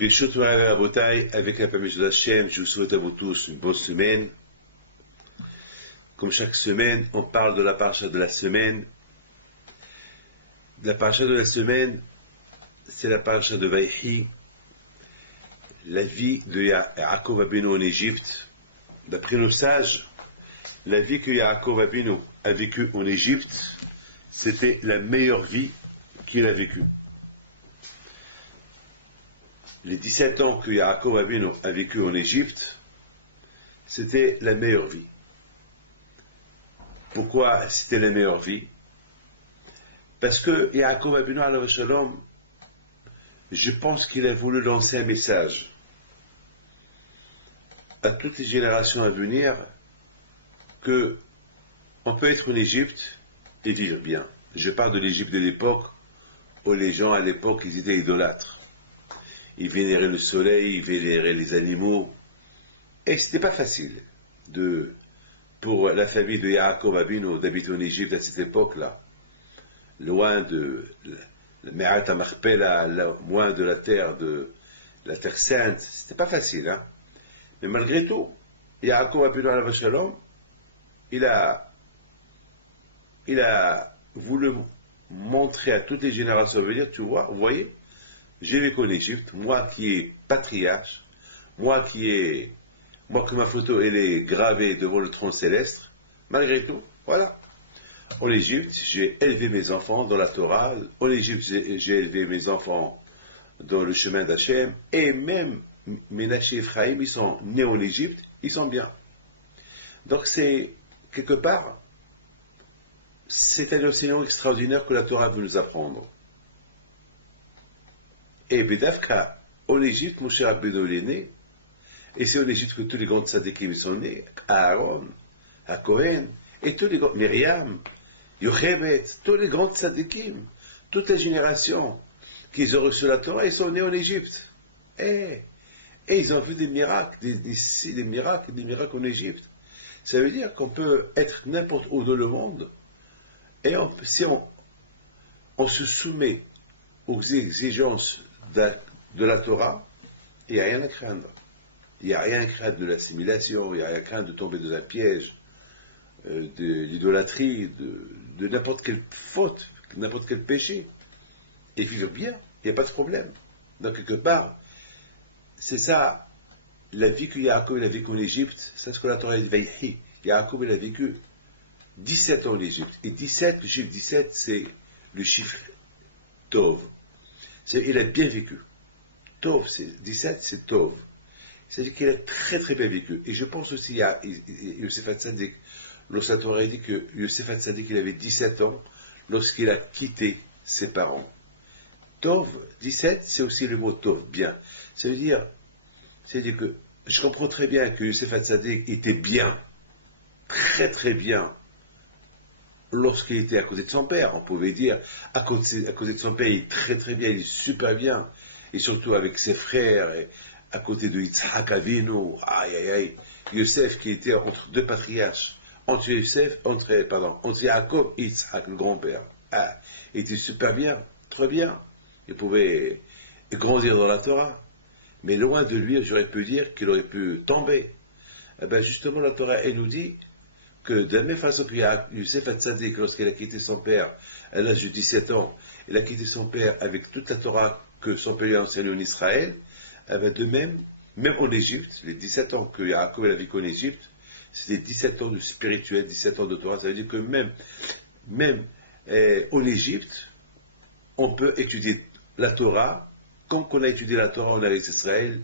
Birshot Morav Rabotai, avec la permission d'Hachem, je vous souhaite à vous tous une bonne semaine. Comme chaque semaine, on parle de la paracha de la semaine. La paracha de la semaine, c'est la paracha de Vaïhi, la vie de Yaakov Abinu en Égypte. D'après nos sages, la vie que Yaakov Abinu a vécue en Égypte, c'était la meilleure vie qu'il a vécue. Les 17 ans que Yaakov Abinu a vécu en Égypte, c'était la meilleure vie. Pourquoi c'était la meilleure vie? Parce que Yaakov Abinu alav shalom, je pense qu'il a voulu lancer un message à toutes les générations à venir que on peut être en Égypte et vivre bien. Je parle de l'Égypte de l'époque où les gens à l'époque ils étaient idolâtres. Ils vénéraient le soleil, ils vénéraient les animaux. Et ce n'était pas facile pour la famille de Yaakov Abinu d'habiter en Égypte à cette époque-là. Loin de la Me'at HaMachpelah, loin de la terre sainte. C'était pas facile, hein. Mais malgré tout, Yaakov Abinu alav shalom, il a voulu montrer à toutes les générations à venir, tu vois, vous voyez, j'ai vécu en Égypte, moi qui est patriarche, moi que ma photo elle est gravée devant le trône céleste, malgré tout, voilà. En Égypte, j'ai élevé mes enfants dans la Torah, en Égypte, j'ai élevé mes enfants dans le chemin d'Hachem, et même Ménaché et Ephraïm, ils sont nés en Égypte, ils sont bien. Donc c'est, quelque part, c'est un enseignement extraordinaire que la Torah veut nous apprendre. Et Bedavka, en Égypte, Moshe Rabbeinu est né, et c'est en Égypte que tous les grands tzadikim sont nés, Aaron, Cohen, et tous les grands, Myriam, Yochebed, tous les grands tzadikim, toutes les générations qui ont reçu la Torah, ils sont nés en Égypte. Et ils ont vu des miracles, des miracles en Égypte. Ça veut dire qu'on peut être n'importe où dans le monde, et si on se soumet aux exigences de la Torah, il n'y a rien à craindre. Il n'y a rien à craindre de l'assimilation, il n'y a rien à craindre de tomber dans un piège, de l'idolâtrie, de n'importe quelle faute, n'importe quel péché. Et vivre bien, il n'y a pas de problème. Donc quelque part, c'est ça, la vie que Yaakov a vécue en Égypte, c'est ce que la Torah dit, Vaïhi. Yaakov a vécu 17 ans en Égypte. Et 17, le chiffre 17, c'est le chiffre Tov. Il a bien vécu. Tov, 17, c'est Tov. C'est-à-dire qu'il a très très bien vécu. Et je pense aussi à Yosef Hatzadik, lorsque la Torah dit que Yosef Hatzadik, il avait 17 ans, lorsqu'il a quitté ses parents. Tov, 17, c'est aussi le mot Tov, bien. Ça veut dire que je comprends très bien que Yosef Hatzadik était bien, très très bien, lorsqu'il était à côté de son père. On pouvait dire, à côté de son père, il est très très bien, il est super bien. Et surtout avec ses frères, et à côté de Yitzhak Avinu, Yosef qui était entre deux patriarches, entre Yaakov et Yitzhak, le grand-père. Il était super bien, très bien. Il pouvait grandir dans la Torah. Mais loin de lui, j'aurais pu dire qu'il aurait pu tomber. Eh bien justement, la Torah, elle nous dit que de la même façon que Yosef Hatzadik, lorsqu'il a quitté son père à l'âge de 17 ans, il a quitté son père avec toute la Torah que son père lui a enseignée en Israël, eh bien de même en Égypte, les 17 ans que Yaakov a vécu en Égypte, c'était 17 ans de spirituel, 17 ans de Torah. Ça veut dire que même en Égypte, on peut étudier la Torah, comme qu'on a étudié la Torah en Israël,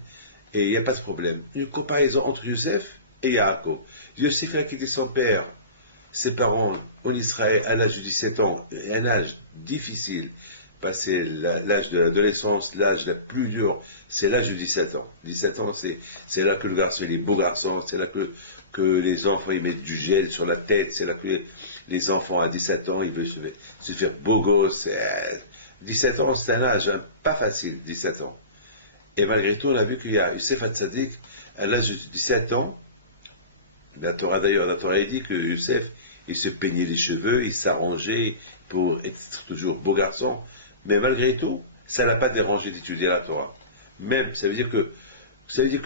et il n'y a pas de problème. Une comparaison entre Yosef et Yaakov. Yosef a quitté son père, ses parents en Israël à l'âge de 17 ans, un âge difficile, passé l'âge de l'adolescence, l'âge le plus dur, c'est l'âge de 17 ans. 17 ans, c'est là que le garçon il est beau garçon, c'est là que les enfants ils mettent du gel sur la tête, c'est là que les enfants à 17 ans ils veulent se faire beau gosse. 17 ans, c'est un âge pas facile, 17 ans. Et malgré tout, on a vu qu'il y a Yosef Hatzadik, à l'âge de 17 ans, la Torah dit que Yosef, il se peignait les cheveux, il s'arrangeait pour être toujours beau garçon, mais malgré tout, ça ne l'a pas dérangé d'étudier la Torah. Même, ça veut dire que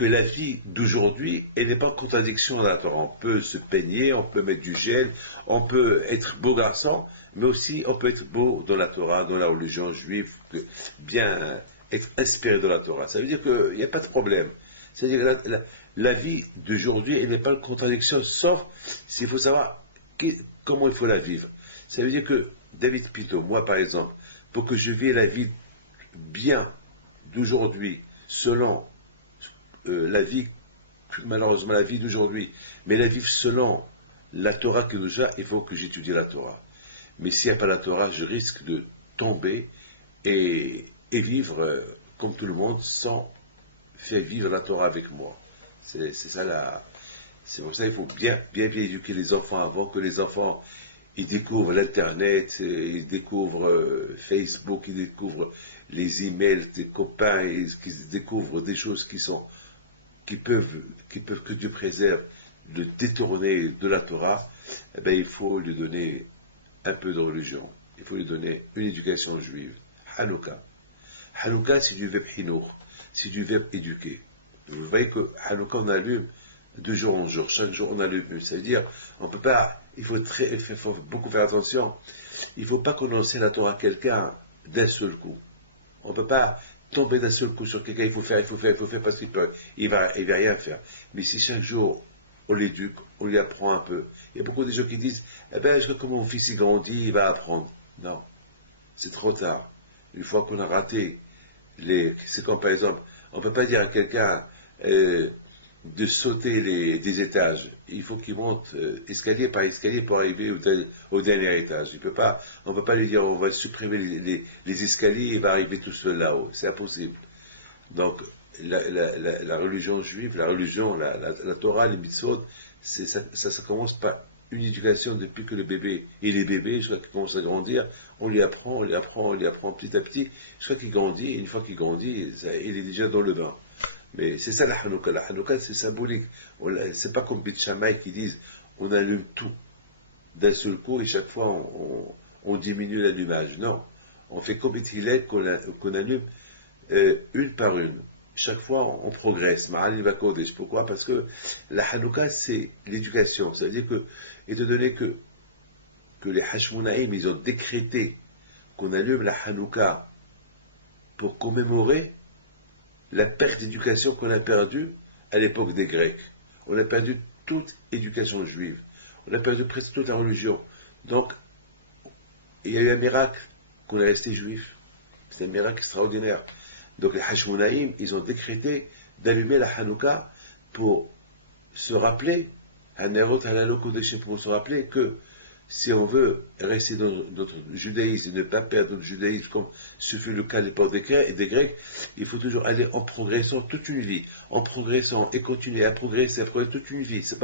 la vie d'aujourd'hui, elle n'est pas en contradiction à la Torah. On peut se peigner, on peut mettre du gel, on peut être beau garçon, mais aussi on peut être beau dans la Torah, dans la religion juive, bien être inspiré de la Torah. Ça veut dire qu'il n'y a pas de problème. C'est-à-dire que la vie d'aujourd'hui, elle n'est pas en contradiction, sauf s'il faut savoir comment il faut la vivre. Ça veut dire que David Pito, moi par exemple, pour que je vive la vie bien d'aujourd'hui, selon la vie, malheureusement la vie d'aujourd'hui, mais la vivre selon la Torah que nous a, il faut que j'étudie la Torah. Mais s'il n'y a pas la Torah, je risque de tomber et vivre comme tout le monde sans faire vivre la Torah avec moi. C'est ça c'est pour ça qu'il faut bien éduquer les enfants avant que les enfants ils découvrent l'Internet, ils découvrent Facebook, ils découvrent les emails des copains, qu'ils découvrent des choses qui peuvent que Dieu préserve, le détourner de la Torah. Eh bien, il faut lui donner un peu de religion. Il faut lui donner une éducation juive. Hanouka. Hanouka, c'est du verbe hinour, c'est du verbe éduquer. Vous voyez que Hanouka, on allume de jour en jour. Chaque jour, on allume. Ça veut dire, on peut pas, il faut beaucoup faire attention. Il ne faut pas qu'on enseigne la Torah à quelqu'un d'un seul coup. On ne peut pas tomber d'un seul coup sur quelqu'un, il faut faire, parce qu'il va rien faire. Mais si chaque jour, on l'éduque, on lui apprend un peu. Il y a beaucoup de gens qui disent, eh ben, je vois comment mon fils il grandit, il va apprendre. Non, c'est trop tard. Une fois qu'on a raté c'est comme par exemple, on ne peut pas dire à quelqu'un de sauter des étages. Il faut qu'il monte escalier par escalier pour arriver au dernier étage. On ne peut pas lui dire on va supprimer les escaliers et il va arriver tout seul là-haut. C'est impossible. Donc la religion juive, la Torah, les mitzvot, ça commence par une éducation depuis que le bébé, il est bébé, jusqu'à qu'il commence à grandir, on lui apprend petit à petit, jusqu'à qu'il grandit, et une fois qu'il grandit, il est déjà dans le bain. Mais c'est ça la Hanouka. La Hanouka, c'est symbolique. C'est pas comme Beth Shammai qui disent on allume tout d'un seul coup et chaque fois on diminue l'allumage. Non. On fait comme Beth Hillel qu'on allume une par une. Chaque fois on progresse. Ma'alim Bakodesh. Pourquoi? Parce que la Hanouka, c'est l'éducation. Ça veut dire que, étant donné que les Hashmonaïm, ils ont décrété qu'on allume la Hanouka pour commémorer la perte d'éducation qu'on a perdue à l'époque des Grecs. On a perdu toute éducation juive. On a perdu presque toute la religion. Donc, il y a eu un miracle qu'on est resté juif. C'est un miracle extraordinaire. Donc les Hashmonaïm, ils ont décrété d'allumer la Hanouka pour se rappeler, pour se rappeler que si on veut rester dans notre judaïsme et ne pas perdre notre judaïsme comme ce fut le cas à l'époque des Grecs, il faut toujours aller en progressant toute une vie, en progressant et continuer à progresser toute une vie. C'est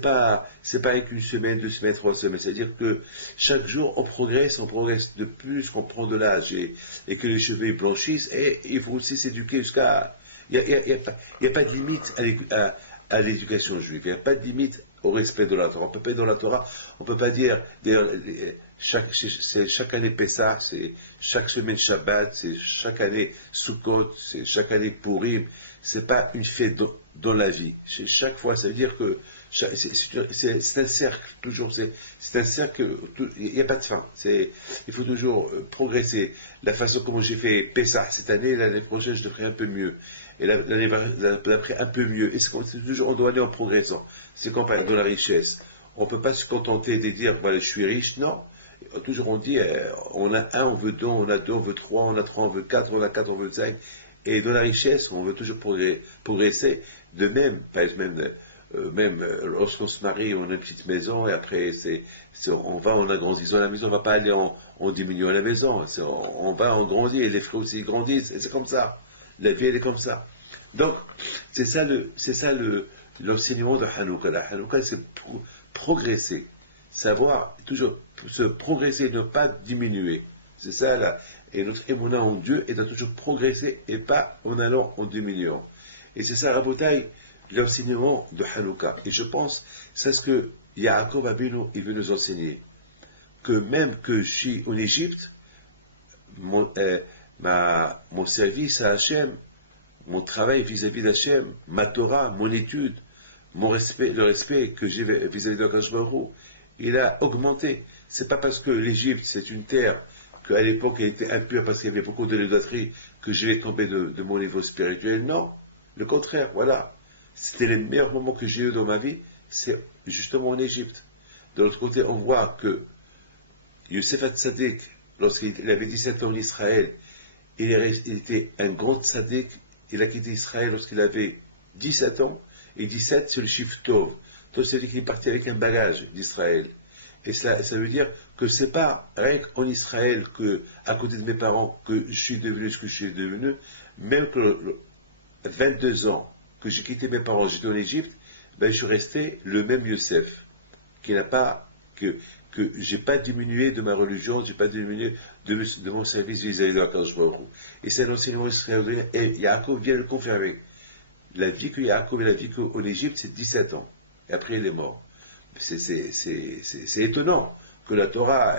pas avec une semaine, 2 semaines, 3 semaines. C'est-à-dire que chaque jour on progresse de plus, qu'on prend de l'âge et que les cheveux blanchissent. Et il faut aussi s'éduquer jusqu'à. Il n'y a pas de limite à l'éducation juive. Il n'y a pas de limite au respect de la Torah. On peut pas être dans la Torah, on peut pas dire, d'ailleurs, c'est chaque année Pessah, c'est chaque semaine Shabbat, c'est chaque année Sukkot, c'est chaque année Purim. C'est pas une fête dans la vie. Chaque fois, ça veut dire que c'est un cercle, toujours, c'est un cercle, il n'y a pas de fin. Il faut toujours progresser. La façon comment j'ai fait Pessah cette année, l'année prochaine, je le ferai un peu mieux. Et l'année d'après, un peu mieux. Et c'est toujours, on doit aller en progressant. C'est comme dans la richesse. On ne peut pas se contenter de dire, voilà, je suis riche. Non. Toujours on dit, on a un, on veut deux, on a deux, on veut trois, on a trois, on veut quatre, on a quatre, on veut cinq. Et dans la richesse, on veut toujours progresser. De même, même lorsqu'on se marie, on a une petite maison, et après, on va agrandissant la maison, on ne va pas aller en diminuant la maison. On va, on grandit, et les frais aussi grandissent, et c'est comme ça. La vie, elle est comme ça. Donc, c'est ça l'enseignement de Hanouka. La Hanouka, c'est progresser. Savoir toujours se progresser, ne pas diminuer. C'est ça, là. Et notre émouna en Dieu est de toujours progresser et pas en allant en diminuant. Et c'est ça, Rabotaï, l'enseignement de Hanouka. Et je pense, c'est ce que Yaakov Abinu, il veut nous enseigner. Que même que je suis en Égypte, mon service à Hachem, mon travail vis-à-vis d'Hachem, ma Torah, mon étude, mon respect, le respect que j'ai vis-à-vis de Akadosh Baruch Hu, il a augmenté. C'est pas parce que l'Égypte, c'est une terre qu'à l'époque elle était impure parce qu'il y avait beaucoup de l'idolâtrie que je vais tomber de mon niveau spirituel. Non, le contraire, voilà. C'était les meilleurs moments que j'ai eu dans ma vie, c'est justement en Égypte. De l'autre côté, on voit que Youssef Hatzadik, lorsqu'il avait 17 ans en Israël, il était un grand tzaddik, il a quitté Israël lorsqu'il avait 17 ans, et 17 c'est le chiffre Tov. Tov c'est qu'il est parti avec un bagage d'Israël. Et ça veut dire que c'est pas rien qu'en Israël, que, à côté de mes parents, que je suis devenu ce que je suis devenu, même que 22 ans que j'ai quitté mes parents, j'étais en Égypte, ben je suis resté le même Youssef, qui n'a pas, que j'ai pas diminué de ma religion, j'ai pas diminué de mon service vis-à-vis de Akadosh Baruch Hu. Et c'est un enseignement extraordinaire, et Yaakov vient le confirmer. La vie que Yaakov a vécue en Égypte, c'est 17 ans. Et après, il est mort. C'est étonnant que la Torah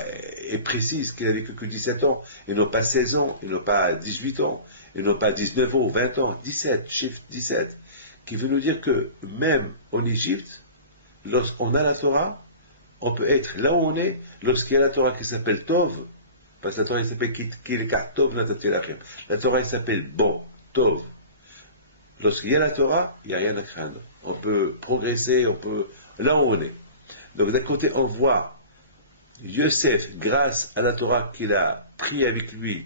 est précise qu'il a vécu que 17 ans, et non pas 16 ans, et non pas 18 ans, et non pas 19 ans ou 20 ans, 17, chiffre 17, qui veut nous dire que même en Égypte, lorsqu'on a la Torah, on peut être là où on est, lorsqu'il y a la Torah qui s'appelle Tov, parce que la Torah s'appelle Tov Natatilachem. La Torah s'appelle bon, Tov. Lorsqu'il y a la Torah, il n'y a rien à craindre. On peut progresser, on peut là où on est. Donc d'un côté, on voit Yosef, grâce à la Torah qu'il a pris avec lui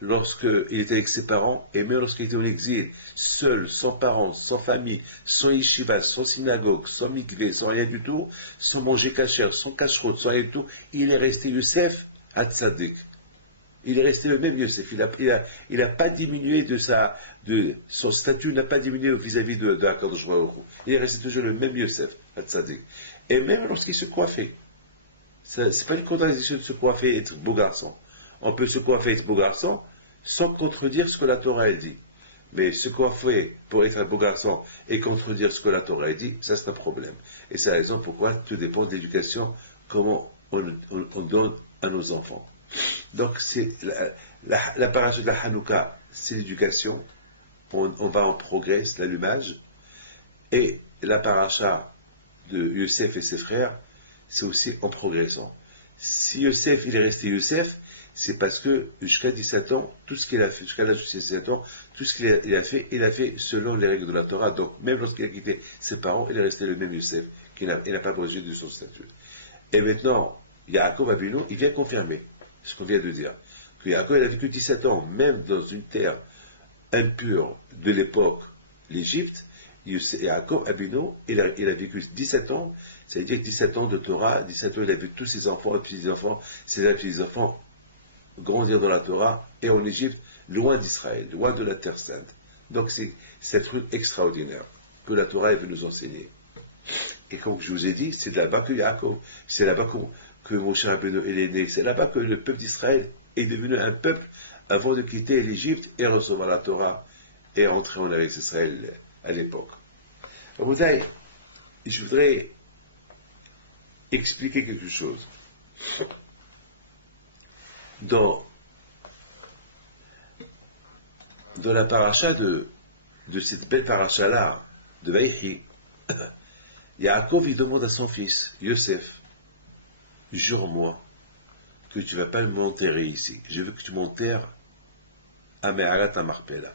lorsqu'il était avec ses parents, et même lorsqu'il était en exil, seul, sans parents, sans famille, sans yeshiva, sans synagogue, sans mikvé, sans rien du tout, sans manger kasher, sans kashrut, sans rien du tout, il est resté Yosef à Tzadik. Il est resté le même Yosef. Il n'a pas diminué son statut n'a pas diminué vis-à-vis de Akadosh Baruch Hu. Il est resté toujours le même Yosef à Tzadik. Et même lorsqu'il se coiffait, c'est pas une contradiction de se coiffer et être beau garçon. On peut se coiffer et être beau garçon sans contredire ce que la Torah a dit. Mais se coiffer pour être un beau garçon et contredire ce que la Torah a dit, ça c'est un problème. Et c'est la raison pourquoi tout dépend de l'éducation, comment on donne à nos enfants. Donc c'est la paracha de la Hanouka, c'est l'éducation, on va en progrès, c'est l'allumage, et la paracha de Yosef et ses frères, c'est aussi en progressant. Si Yosef, il est resté Yosef, c'est parce que jusqu'à 17 ans, tout ce qu'il a fait, jusqu'à l'âge de 17 ans, tout ce qu'il a fait selon les règles de la Torah. Donc, même lorsqu'il a quitté ses parents, il est resté le même Yosef, il n'a pas bougé de son statut. Et maintenant, Yaakov Avinu, il vient confirmer ce qu'on vient de dire. Que Yaakov, il a vécu 17 ans, même dans une terre impure de l'époque, l'Égypte. Yaakov Avinu, il a vécu 17 ans, c'est-à-dire 17 ans de Torah, 17 ans, il a vu tous ses enfants et petits-enfants, ses petits-enfants grandir dans la Torah et en Égypte, loin d'Israël, loin de la Terre Sainte. Donc c'est cette truc extraordinaire que la Torah est venue nous enseigner. Et comme je vous ai dit, c'est là-bas que Yaakov, c'est là-bas que Moshe Rabbeinu est né, c'est là-bas que le peuple d'Israël est devenu un peuple avant de quitter l'Égypte et recevoir la Torah et entrer en Eretz Israël à l'époque. Je voudrais expliquer quelque chose. Dans la paracha de cette belle paracha-là, de Vaïchi, Yaakov, il demande à son fils, Yosef, jure-moi que tu ne vas pas m'enterrer ici. Je veux que tu m'enterres à Me'arat Marpella.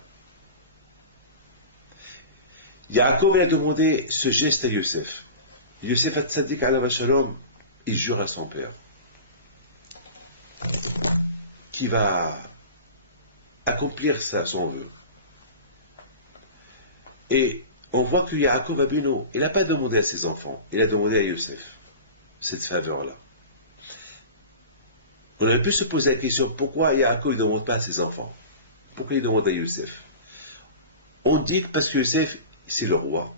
Yaakov a demandé ce geste à Yosef. Yosef Hatzadik alav shalom, il jure à son père qui va accomplir ça, son vœu. Et on voit que Yaakov Avinu, il n'a pas demandé à ses enfants, il a demandé à Yosef cette faveur-là. On aurait pu se poser la question, pourquoi Yaakov ne demande pas à ses enfants? Pourquoi il demande à Yosef? On dit que parce que Yosef, c'est le roi.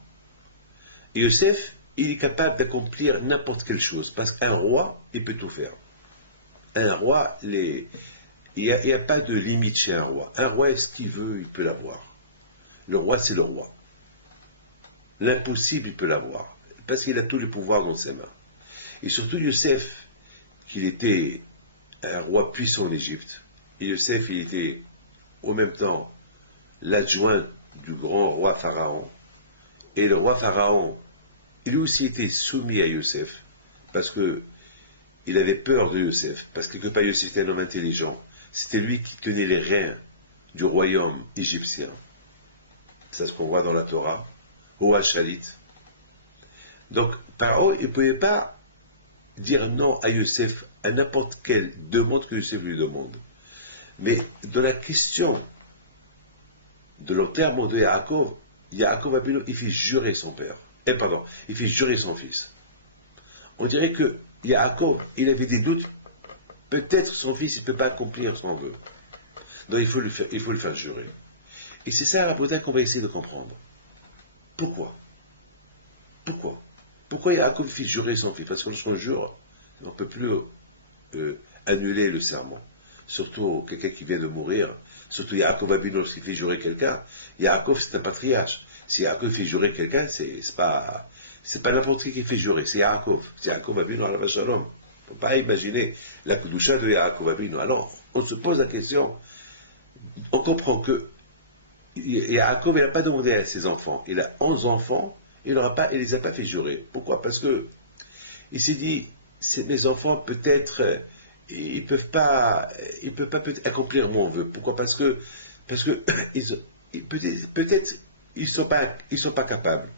Et Yosef, il est capable d'accomplir n'importe quelle chose, parce qu'un roi, il peut tout faire. Un roi, il n'y a pas de limite chez un roi. Un roi, ce qu'il veut, il peut l'avoir. Le roi, c'est le roi. L'impossible, il peut l'avoir, parce qu'il a tous les pouvoirs dans ses mains. Et surtout Yosef, qu'il était un roi puissant en Égypte. Et Yosef, il était en même temps l'adjoint du grand roi Pharaon. Et le roi Pharaon, il aussi était soumis à Youssef, parce que il avait peur de Youssef, parce que quelque part Youssef était un homme intelligent. C'était lui qui tenait les reins du royaume égyptien. C'est ce qu'on voit dans la Torah, au Hachalit. Donc, Pharaon, il ne pouvait pas dire non à Youssef à n'importe quelle demande que Youssef lui demande. Mais dans la question de l'enterrement de Yaakov, Yaakov Abino, il fait jurer son père. Il fait jurer son fils. On dirait que Yaakov, il avait des doutes. Peut-être son fils ne peut pas accomplir son vœu. Donc il faut le faire jurer. Et c'est ça, la qu'on va essayer de comprendre. Pourquoi Pourquoi Yaakov fait jurer son fils? Parce que lorsqu'on jure, on ne peut plus annuler le serment. Surtout quelqu'un qui vient de mourir. Surtout Yaakov Abino, lorsqu'il fait jurer quelqu'un. Yaakov, c'est un patriarche. Si Yaakov fait jurer quelqu'un, c'est pas n'importe qui fait jurer, c'est Yaakov. C'est Yaakov Abino à la Shalom. Il ne faut pas imaginer la Kedusha de Yaakov Abino. Alors, on se pose la question, on comprend que Yaakov n'a pas demandé à ses enfants. Il a 11 enfants, il ne les a pas fait jurer. Pourquoi? Parce que il s'est dit, mes enfants, peut-être, ils ne peuvent pas peut-être accomplir mon vœu. Pourquoi? Parce que peut-être, ils ne sont pas capables.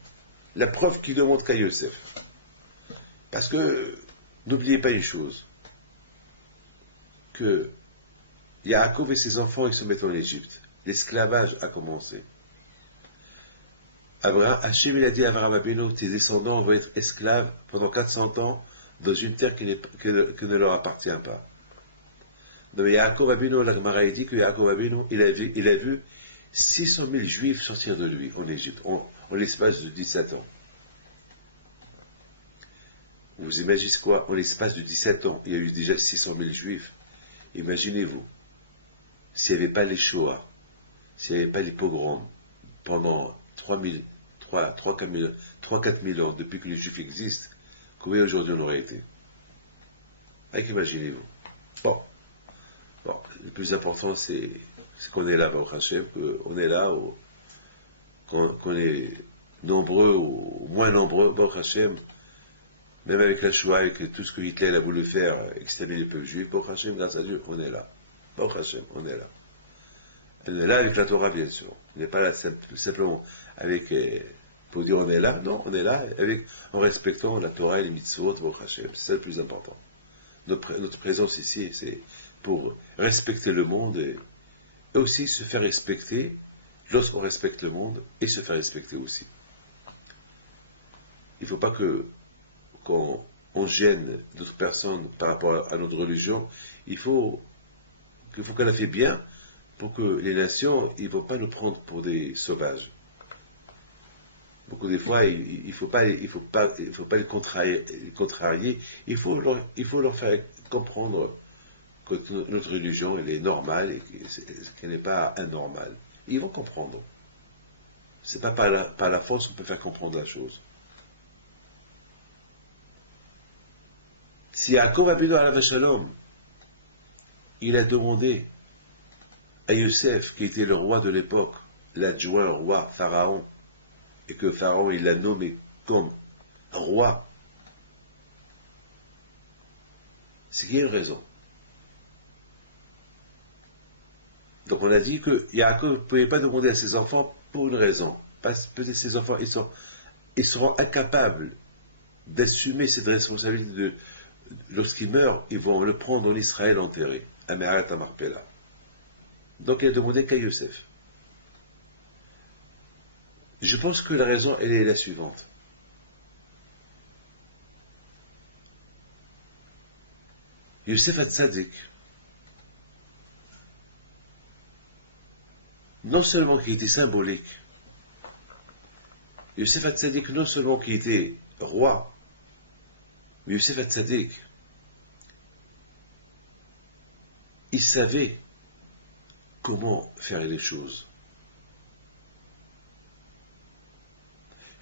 La preuve qui demande qu'à Yosef. Parce que, n'oubliez pas une chose, que Yaakov et ses enfants, ils se mettent en Égypte. L'esclavage a commencé. Hachem, il a dit à Abraham Abino, tes descendants vont être esclaves pendant 400 ans dans une terre qui ne leur appartient pas. Donc Yaakov Abino, la Gemara dit que Yaakov Abino, il a vu 600 000 juifs sortir de lui en Égypte, en l'espace de 17 ans. Vous imaginez quoi? En l'espace de 17 ans, il y a eu déjà 600 000 juifs. Imaginez-vous, s'il n'y avait pas les Shoah, s'il n'y avait pas les pogroms, pendant 3-4 000 ans, depuis que les juifs existent, combien aujourd'hui on aurait été? Imaginez-vous. Bon, le plus important, c'est qu'on est là, Baruch Hashem, qu'on est là, qu'on est nombreux ou moins nombreux, Baruch Hashem, même avec la Shoah, avec tout ce que Hitler a voulu faire, exterminer le peuple juif, Baruch Hashem, grâce à Dieu, on est là. Baruch Hashem, on est là. On est là avec la Torah, bien sûr. On n'est pas là simplement avec, pour dire on est là, non, on est là en respectant la Torah et les mitzvot, Baruch Hashem, c'est ça le plus important. Notre présence ici, c'est pour respecter le monde et aussi se faire respecter lorsqu'on respecte le monde et se faire respecter aussi. Il ne faut pas qu'on gêne d'autres personnes par rapport à notre religion. Il faut qu'on la fait bien pour que les nations ne vont pas nous prendre pour des sauvages. Beaucoup des fois, il ne faut pas les contrarier. Il faut leur faire comprendre que notre religion, elle est normale et qu'elle n'est pas anormale. Ils vont comprendre. C'est pas par la force qu'on peut faire comprendre la chose. Si Yaakov Abino alav Shalom, il a demandé à Youssef, qui était le roi de l'époque, l'adjoint au roi Pharaon, et que Pharaon il l'a nommé comme roi, c'est qu'il y a une raison. Donc on a dit que Yaakov ne pouvait pas demander à ses enfants pour une raison. Parce que peut-être ses enfants ils seront incapables d'assumer cette responsabilité lorsqu'ils meurent, ils vont le prendre en Israël enterré, à Me'arat HaMarpela. Donc il a demandé qu'à Youssef. Je pense que la raison, elle est la suivante. Youssef HaTzadik, non seulement qui était symbolique, Youssef HaTzadik, non seulement qui était roi, mais Youssef HaTzadik, il savait comment faire les choses.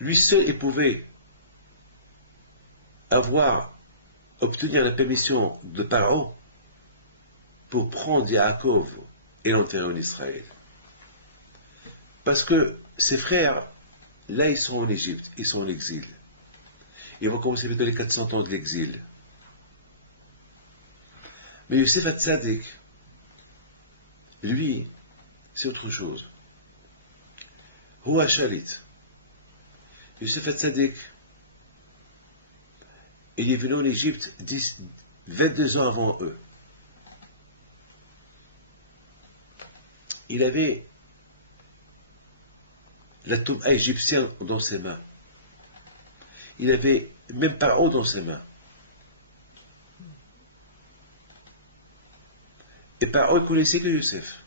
Lui seul, il pouvait obtenir la permission de Pharaon pour prendre Yaakov et l'enterrer en Israël. Parce que ses frères, là, ils sont en Égypte, ils sont en exil. Ils vont commencer dans les 400 ans de l'exil. Mais Youssef Hatzadik, lui, c'est autre chose. Houa Shalit. Youssef Hatzadik, il est venu en Égypte 22 ans avant eux. Il avait la tombe égyptienne dans ses mains. Il avait même Paro dans ses mains. Et Paro, il connaissait que Youssef.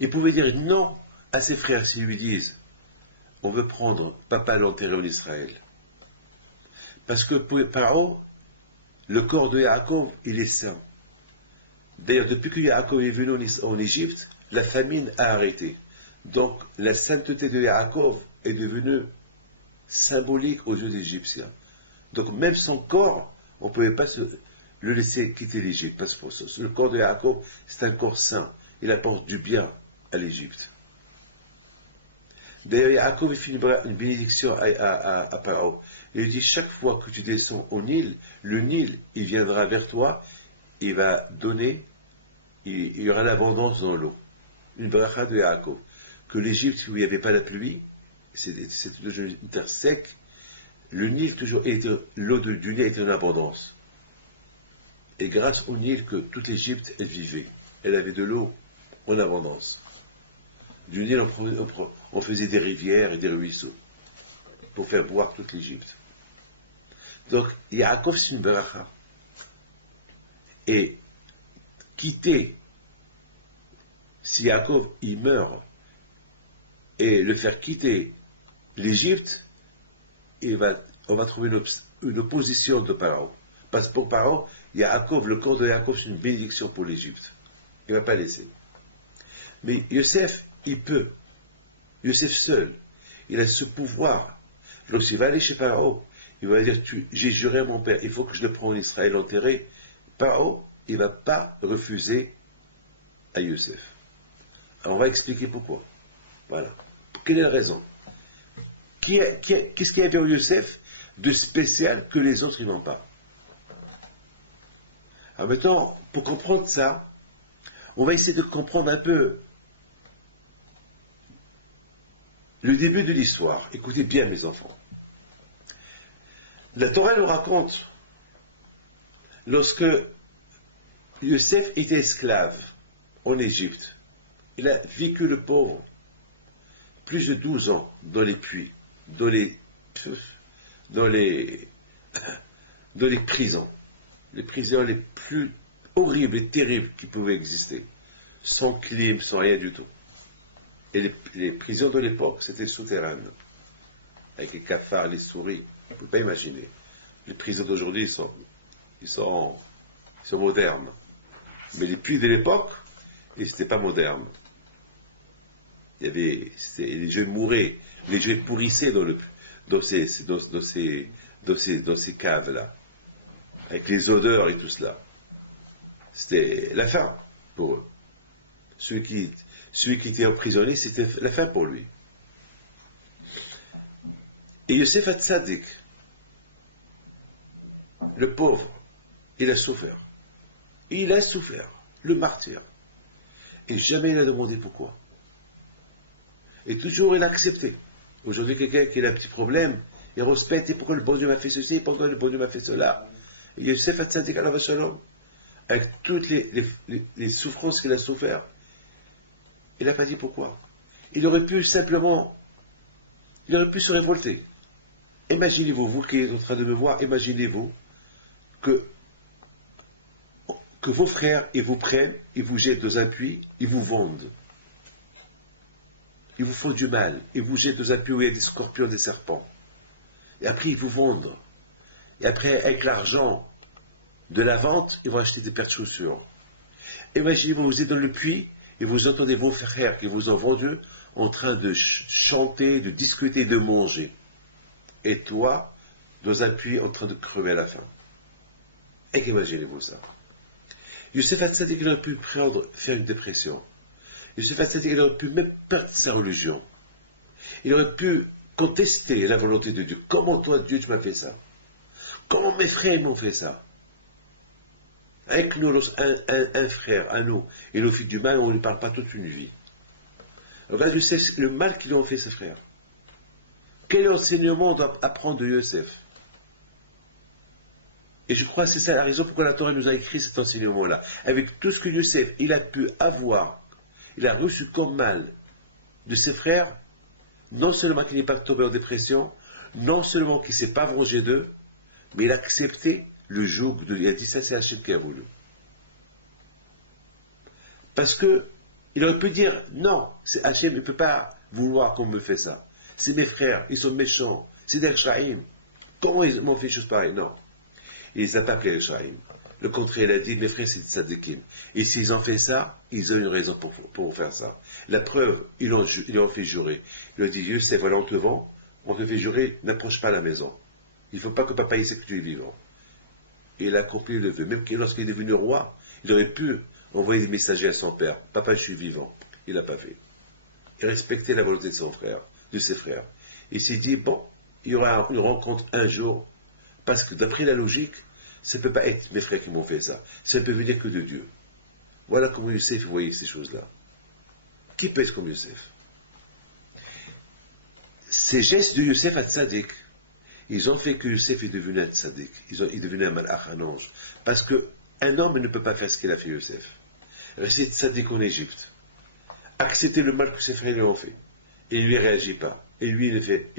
Il pouvait dire non à ses frères s'ils lui disent on veut prendre papa l'enterrer en Israël. Parce que pour Paro, le corps de Yaakov, il est saint. D'ailleurs, depuis que Yaakov est venu en Égypte, la famine a arrêté. Donc, la sainteté de Yaakov est devenue symbolique aux yeux des Égyptiens. Donc, même son corps, on ne pouvait pas le laisser quitter l'Égypte. Parce que le corps de Yaakov, c'est un corps saint. Il apporte du bien à l'Égypte. D'ailleurs, Yaakov fait une bénédiction à Paro. Il lui dit, chaque fois que tu descends au Nil, le Nil, il viendra vers toi, il va donner, il y aura l'abondance dans l'eau. Une bracha de Yaakov. Que l'Égypte, où il n'y avait pas la pluie, c'était toujours une terre sec, le Nil, l'eau du Nil était en abondance. Et grâce au Nil que toute l'Égypte, elle vivait. Elle avait de l'eau en abondance. Du Nil, on faisait des rivières et des ruisseaux pour faire boire toute l'Égypte. Donc, Yaakov, c'est une bracha. Et quitter, si Yaakov, il meurt, et le faire quitter l'Égypte, on va trouver une opposition de Paro. Parce que pour Paro, Yaakov, le corps de Yaakov, c'est une bénédiction pour l'Égypte. Il ne va pas laisser. Mais Yosef, il peut. Yosef seul, il a ce pouvoir. Lorsqu'il va aller chez Paro, il va dire, j'ai juré à mon père, il faut que je le prenne en Israël enterré. Paro, il ne va pas refuser à Yosef. Alors on va expliquer pourquoi. Voilà. Quelle est la raison? Qu'est-ce qu'il y avait en Yosef de spécial que les autres n'ont pas? Alors maintenant, pour comprendre ça, on va essayer de comprendre un peu le début de l'histoire. Écoutez bien, mes enfants. La Torah nous raconte, lorsque Yosef était esclave en Égypte, il a vécu le pauvre plus de 12 ans dans les puits, dans les prisons, les prisons les plus horribles et terribles qui pouvaient exister, sans clim, sans rien du tout. Et les prisons de l'époque, c'était souterraines, avec les cafards, les souris. On ne peut pas imaginer. Les prisons d'aujourd'hui, ils sont modernes. Mais les puits de l'époque, ils n'étaient pas modernes. Les gens mouraient, les gens pourrissaient dans ces caves-là, avec les odeurs et tout cela. C'était la fin pour eux. Celui qui était emprisonné, c'était la fin pour lui. Et Yosef Hatzadik, le pauvre, il a souffert. Il a souffert, le martyr. Et jamais il n'a demandé pourquoi. Et toujours il a accepté. Aujourd'hui, quelqu'un qui a un petit problème, il respecte, et pourquoi le bon Dieu m'a fait ceci, pourquoi le bon Dieu m'a fait cela. Et Yosef Hatzadik Alav Shalom, avec toutes les souffrances qu'il a souffert, il n'a pas dit pourquoi. Il aurait pu se révolter. Imaginez-vous, vous qui êtes en train de me voir, imaginez-vous que vos frères, ils vous prennent, ils vous jettent dans un puits, ils vous vendent. Ils vous font du mal, ils vous jettent dans un puits où il y a des scorpions, des serpents. Et après, ils vous vendent. Et après, avec l'argent de la vente, ils vont acheter des paires de chaussures. Imaginez-vous, vous êtes dans le puits, et vous entendez vos frères qui vous ont vendu en train de chanter, de discuter, de manger. Et toi, dans un puits, en train de crever à la faim. Et imaginez-vous ça. Yosef Hatzadik aurait pu faire une dépression. Yosef Hatzadik, il aurait pu même perdre sa religion. Il aurait pu contester la volonté de Dieu. Comment toi, Dieu, tu m'as fait ça? Comment mes frères m'ont fait ça? Avec nous, un frère, à nous, il nous fait du mal, on ne lui parle pas toute une vie. Regarde Yosef, le mal qu'ils ont fait, ses frères. Quel enseignement on doit apprendre de Yosef? Et je crois que c'est ça la raison pourquoi la Torah nous a écrit cet enseignement-là. Avec tout ce que Yosef, il a pu avoir, il a reçu comme mal de ses frères, non seulement qu'il n'est pas tombé en dépression, non seulement qu'il ne s'est pas vengé d'eux, mais il a accepté le joug de lui. Il a dit ça, c'est Hachem qui a voulu. Parce que il aurait pu dire non, c'est Hachem, il ne peut pas vouloir qu'on me fait ça. C'est mes frères, ils sont méchants, c'est des Shaim. Comment ils m'ont fait chose pareille? Non. Il les a pas appelés les Shaim. Le contraire, il a dit mes frères, c'est des Tzadikim. Et s'ils ont fait ça, ils ont une raison pour faire ça. La preuve, ils l'ont fait jurer. Il a dit Youssef, voilà, on te fait jurer, n'approche pas la maison. Il ne faut pas que papa y sait que tu es vivant. Et il a accompli le vœu. Même lorsqu'il est devenu roi, il aurait pu envoyer des messagers à son père. Papa, je suis vivant. Il n'a pas fait. Il respectait la volonté de son frère, de ses frères. Il s'est dit, bon, il y aura une rencontre un jour, parce que d'après la logique, ça ne peut pas être mes frères qui m'ont fait ça. Ça ne peut venir que de Dieu. Voilà comment Youssef voyait ces choses-là. Qui peut être comme Youssef? Ces gestes de Youssef à Tzadik, ils ont fait que Youssef est devenu un Tzadik. Il est devenu un malach, un ange. Parce qu'un homme ne peut pas faire ce qu'il a fait Youssef. Rester Tzadik en Égypte. Accepter le mal que ses frères lui ont fait. Et lui ne réagit pas. Et lui, il le fait.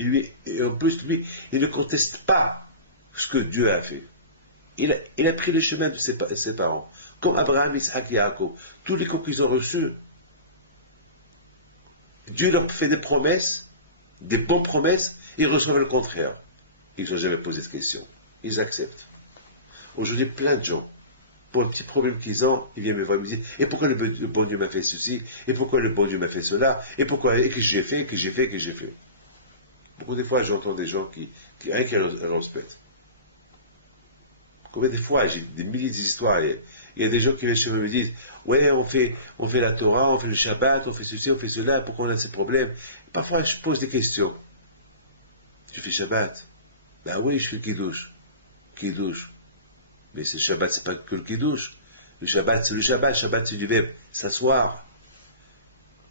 Et en plus, lui, il ne conteste pas ce que Dieu a fait. Il a pris le chemin de ses parents. Comme Abraham, Isaac et Jacob. Tous les coups qu'ils ont reçus, Dieu leur fait des promesses, des bonnes promesses, et ils reçoivent le contraire. Ils n'ont jamais posé de questions. Ils acceptent. Aujourd'hui, plein de gens, pour le petit problème qu'ils ont, ils viennent me voir et me disent et pourquoi le bon Dieu m'a fait ceci? Et pourquoi le bon Dieu m'a fait cela? Et pourquoi? Et que j'ai fait, que j'ai fait, que j'ai fait. Beaucoup de fois, j'entends des gens qui rien qu'à respectent. Combien de fois, j'ai des milliers d'histoires. Il y a des gens qui viennent chez moi et me disent ouais, on fait la Torah, on fait le Shabbat, on fait ceci, on fait cela, pourquoi on a ces problèmes? Parfois, je pose des questions. Tu fais Shabbat? Ben oui, je fais le Kiddush. Kiddush. Mais ce Shabbat, c'est pas que le Kiddush. Le Shabbat, c'est le Shabbat. Shabbat, c'est du verbe s'asseoir.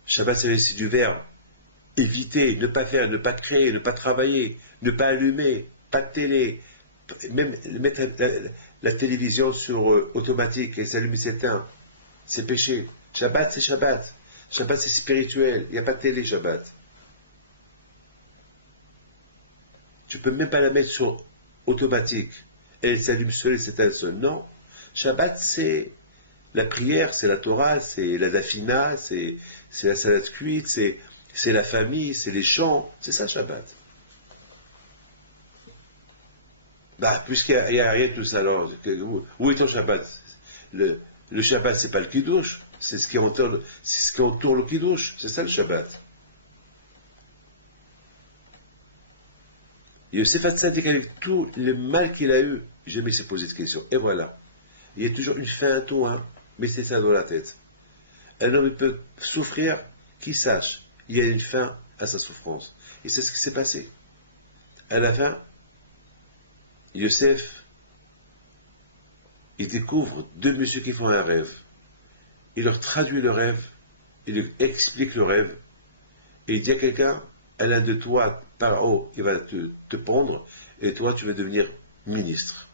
Shabbat, c'est du verbe éviter, ne pas faire, ne pas créer, ne pas travailler, ne pas allumer, pas de télé, même mettre la télévision sur automatique et s'allume et s'éteint. C'est péché. Shabbat, c'est Shabbat. Shabbat, c'est spirituel. Il n'y a pas de télé, Shabbat. Tu peux même pas la mettre sur automatique. Elle s'allume seule et s'éteint seule. Non. Shabbat, c'est la prière, c'est la Torah, c'est la dafina, c'est la salade cuite, c'est la famille, c'est les chants. C'est ça, Shabbat. Bah, puisqu'il n'y a rien de tout ça, alors, où est ton Shabbat? Le Shabbat, c'est pas le Kiddush, c'est ce qui entoure le Kiddush. C'est ça le Shabbat. Yosef Hatzadik, avec tout le mal qu'il a eu, jamais il s'est posé de questions. Et voilà. Il y a toujours une fin à tout, hein. Mettez ça dans la tête. Un homme peut souffrir, qu'il sache. Il y a une fin à sa souffrance. Et c'est ce qui s'est passé. À la fin, Yosef, il découvre deux messieurs qui font un rêve. Il leur traduit le rêve, il leur explique le rêve, et il dit à quelqu'un, l'un de toi, par haut, il va te prendre, et toi, tu vas devenir ministre.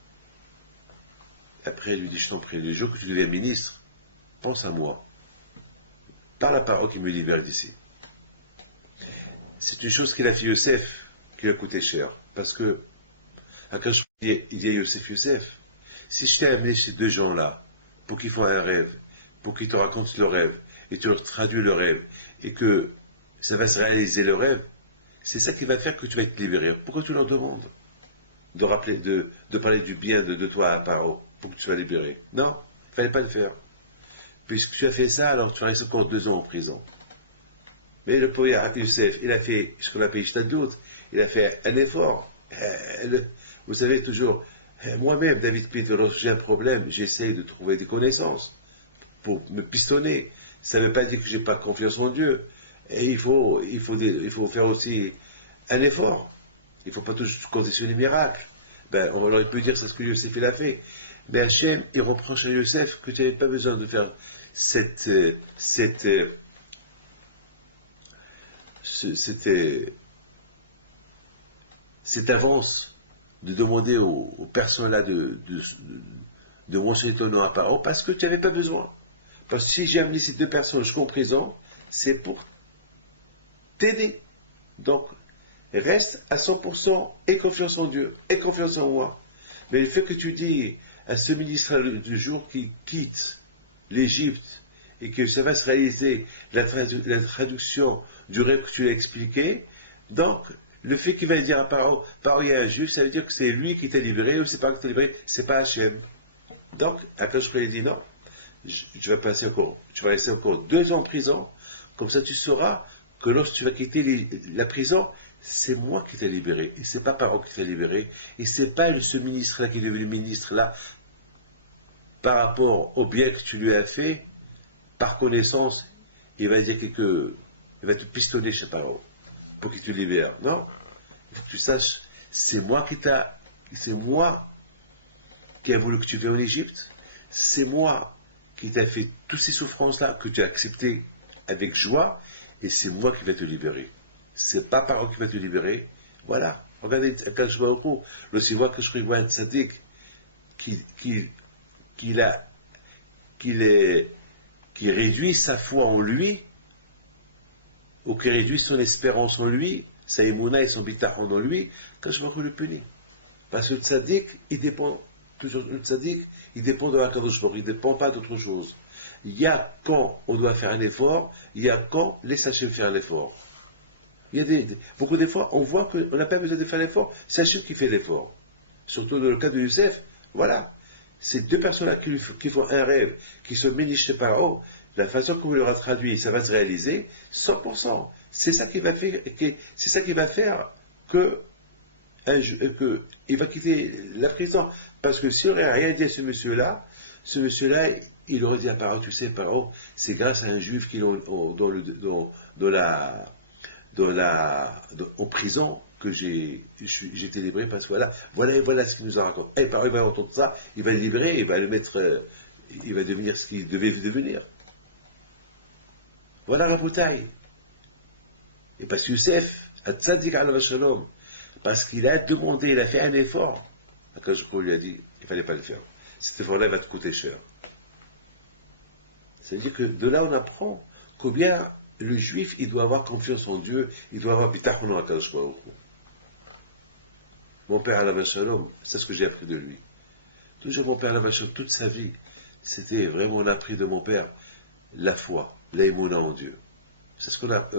Après, il lui dit, je t'en prie, le jour que tu deviens ministre, pense à moi. Par la parole qui me libère d'ici. C'est une chose qu'il a fait Yosef, qui lui a coûté cher. Parce que, quand il dit à Yosef, si je t'ai amené ces deux gens-là, pour qu'ils font un rêve, pour qu'ils te racontent le rêve, et tu leur traduis le rêve, et que ça va se réaliser le rêve, c'est ça qui va faire que tu vas être libéré. Pourquoi tu leur demandes de parler du bien de toi à Paro, pour que tu sois libéré? Non, il ne fallait pas le faire. Puisque tu as fait ça, alors tu restes encore 2 ans en prison. Mais le pauvre Youssef, il a fait ce qu'on appelle Ishtadlout, il a fait un effort. Vous savez toujours, moi-même, David Pitt, lorsque j'ai un problème, j'essaie de trouver des connaissances pour me pistonner. Ça ne veut pas dire que je n'ai pas confiance en Dieu. Et il faut faire aussi un effort. Il ne faut pas toujours compter sur les miracles. Ben, on aurait pu dire c'est ce que Yosef il a fait. Mais Hachem, il reproche à Yosef que tu n'avais pas besoin de faire cette, cette, cette avance, de demander aux personnes-là de mentionner ton nom à Paro, parce que tu n'avais pas besoin. Parce que si j'ai amené ces deux personnes jusqu'en prison, c'est pour t'aider. Donc, reste à 100% et confiance en Dieu, et confiance en moi. Mais le fait que tu dis à ce ministre du jour qui quitte l'Égypte et que ça va se réaliser la traduction du rêve que tu as expliqué, donc le fait qu'il va dire à Paro, il y a un juif, ça veut dire que c'est lui qui t'a libéré, ou c'est pas qui t'a libéré, c'est pas Hachem. Donc, Akash lui dit non, tu vas rester encore 2 ans en prison, comme ça tu sauras que lorsque tu vas quitter la prison, c'est moi qui t'ai libéré, et c'est pas Paro qui t'a libéré, et c'est pas ce ministre-là qui est devenu ministre-là, par rapport au bien que tu lui as fait, par connaissance, il va dire il va te pistonner chez Paro, pour qu'il te libère. Non, il faut que tu saches, c'est moi qui a voulu que tu viennes en Égypte, c'est moi qui t'a fait toutes ces souffrances-là, que tu as acceptées avec joie, et c'est moi qui vais te libérer. C'est pas Paro qui va te libérer. Voilà. Regardez, quand je vois au cours, lorsqu'il voit que je vois un tzaddik qui réduit sa foi en lui, ou qui réduit son espérance en lui, sa émouna et son bitachon en lui, quand je vois le punit. Parce que le tzaddik, il dépend de la Kadosh Baruch Hu, il ne dépend pas d'autre chose. Il y a quand on doit faire un effort, il y a quand laisse Hachem faire l'effort. Il y a beaucoup d'efforts, on voit qu'on n'a pas besoin de faire l'effort, c'est Hachem qui fait l'effort. Surtout dans le cas de Youssef, voilà. Ces deux personnes-là qui font un rêve, qui se ministrent par haut, la façon qu'on leur a traduit, ça va se réaliser, 100%. C'est ça qui va faire que il va quitter la prison. Parce que s'il n'aurait rien dit à ce monsieur-là, il aurait dit à Paro, tu sais, Paro, c'est grâce à un juif qui est en prison que j'ai été libéré, parce que voilà ce qu'il nous a raconté. Et Paro, il va entendre ça, il va le libérer, il va le mettre, il va devenir ce qu'il devait devenir. Voilà la bouteille. Et parce que Youssef, à Tzadik alav shalom, parce qu'il a demandé, il a fait un effort, quand je lui a dit, il ne fallait pas le faire. Cet effort-là va te coûter cher. C'est-à-dire que de là, on apprend combien le juif, il doit avoir confiance en Dieu, il doit avoir bitachon en Akadosh Baruch Hu. Mon père alav shalom, c'est ce que j'ai appris de lui. Toujours mon père alav shalom, toute sa vie, c'était vraiment, on a appris de mon père la foi, l'aïmouna en Dieu. C'est ce qu'on a,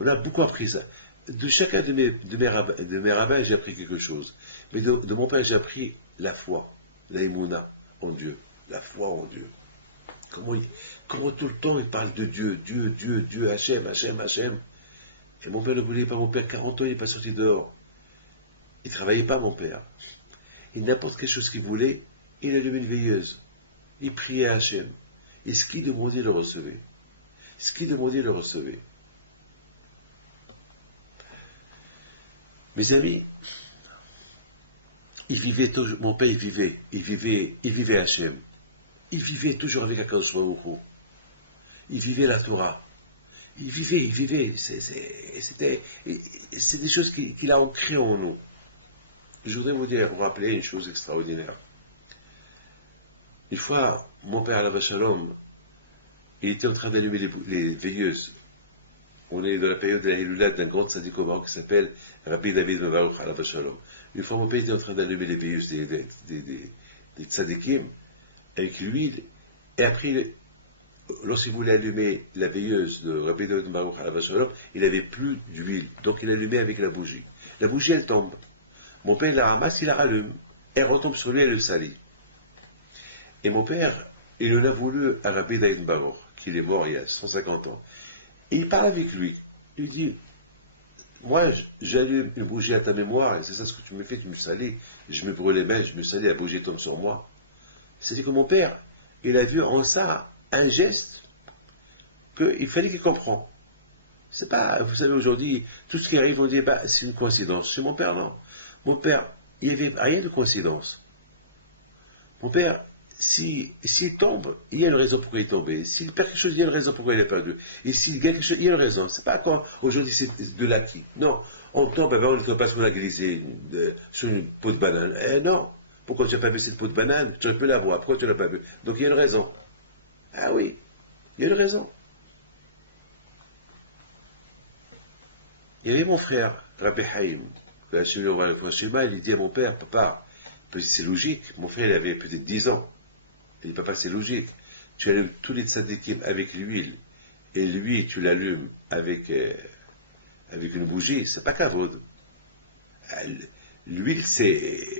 on a beaucoup appris ça. De chacun de mes rabbins, j'ai appris quelque chose. Mais de mon père, j'ai appris la foi, l'aïmouna en Dieu, la foi en Dieu. Comment tout le temps il parle de Dieu, Dieu, Dieu, Dieu, Hachem, Hachem, Hachem. Et mon père ne voulait pas, mon père, 40 ans, il n'est pas sorti dehors. Il ne travaillait pas, mon père. Il n'importe quelle chose qu'il voulait, il allumait une veilleuse. Il priait à Hachem. Et ce qu'il demandait, il le recevait. Ce qu'il demandait, il le recevait. Mes amis, mon père, il vivait Hachem. Il vivait toujours avec Akadosh Baruch Hu. Il vivait la Torah. Il vivait. C'est des choses qu'il a ancrées en nous. Je voudrais vous rappeler une chose extraordinaire. Une fois, mon père, alav shalom, il était en train d'allumer les veilleuses. On est dans la période de la Hilula d'un grand tzaddik au Maroc qui s'appelle Rabbi David Mevarouch alav shalom. Une fois, mon père était en train d'allumer les veilleuses des tzaddikim avec l'huile. Et après, lorsqu'il voulait allumer la veilleuse de Rabbi David Mevarouch alav shalom, il n'avait plus d'huile. Donc il allumait avec la bougie. La bougie, elle tombe. Mon père la ramasse, il la rallume. Elle retombe sur lui, elle le salit. Et mon père, il en a voulu à Rabbi David Mevarouch, qu'il est mort il y a 150 ans. Et il parle avec lui. Il dit, moi, j'allume une bougie à ta mémoire, et c'est ça ce que tu me fais, tu me salis. Je me brûle les mains, je me salis, la bougie tombe sur moi. C'est-à-dire que mon père, il a vu en ça un geste qu'il fallait qu'il comprenne. C'est pas, vous savez, aujourd'hui, tout ce qui arrive, on dit, bah, c'est une coïncidence. Chez mon père, non. Mon père, il n'y avait rien de coïncidence. Mon père, s'il tombe, il y a une raison pourquoi il est tombé. S'il perd quelque chose, il y a une raison pourquoi il a perdu. Et s'il gagne quelque chose, il y a une raison. C'est pas quand aujourd'hui c'est de l'acquis. Non. On tombe, on ne tombe pas parce qu'on a glissé sur une peau de banane. Non. Pourquoi tu n'as pas vu cette peau de banane? Tu aurais pu la voir. Pourquoi tu ne l'as pas vue? Donc il y a une raison. Ah oui, il y a une raison. Il y avait mon frère, Rabbi Haïm. Il dit à mon père, papa, c'est logique. Mon frère, il avait peut-être 10 ans. Il dit, papa, c'est logique. Tu allumes tous les tzadikim avec l'huile, et lui, tu l'allumes avec une bougie. C'est pas kavod. L'huile, c'est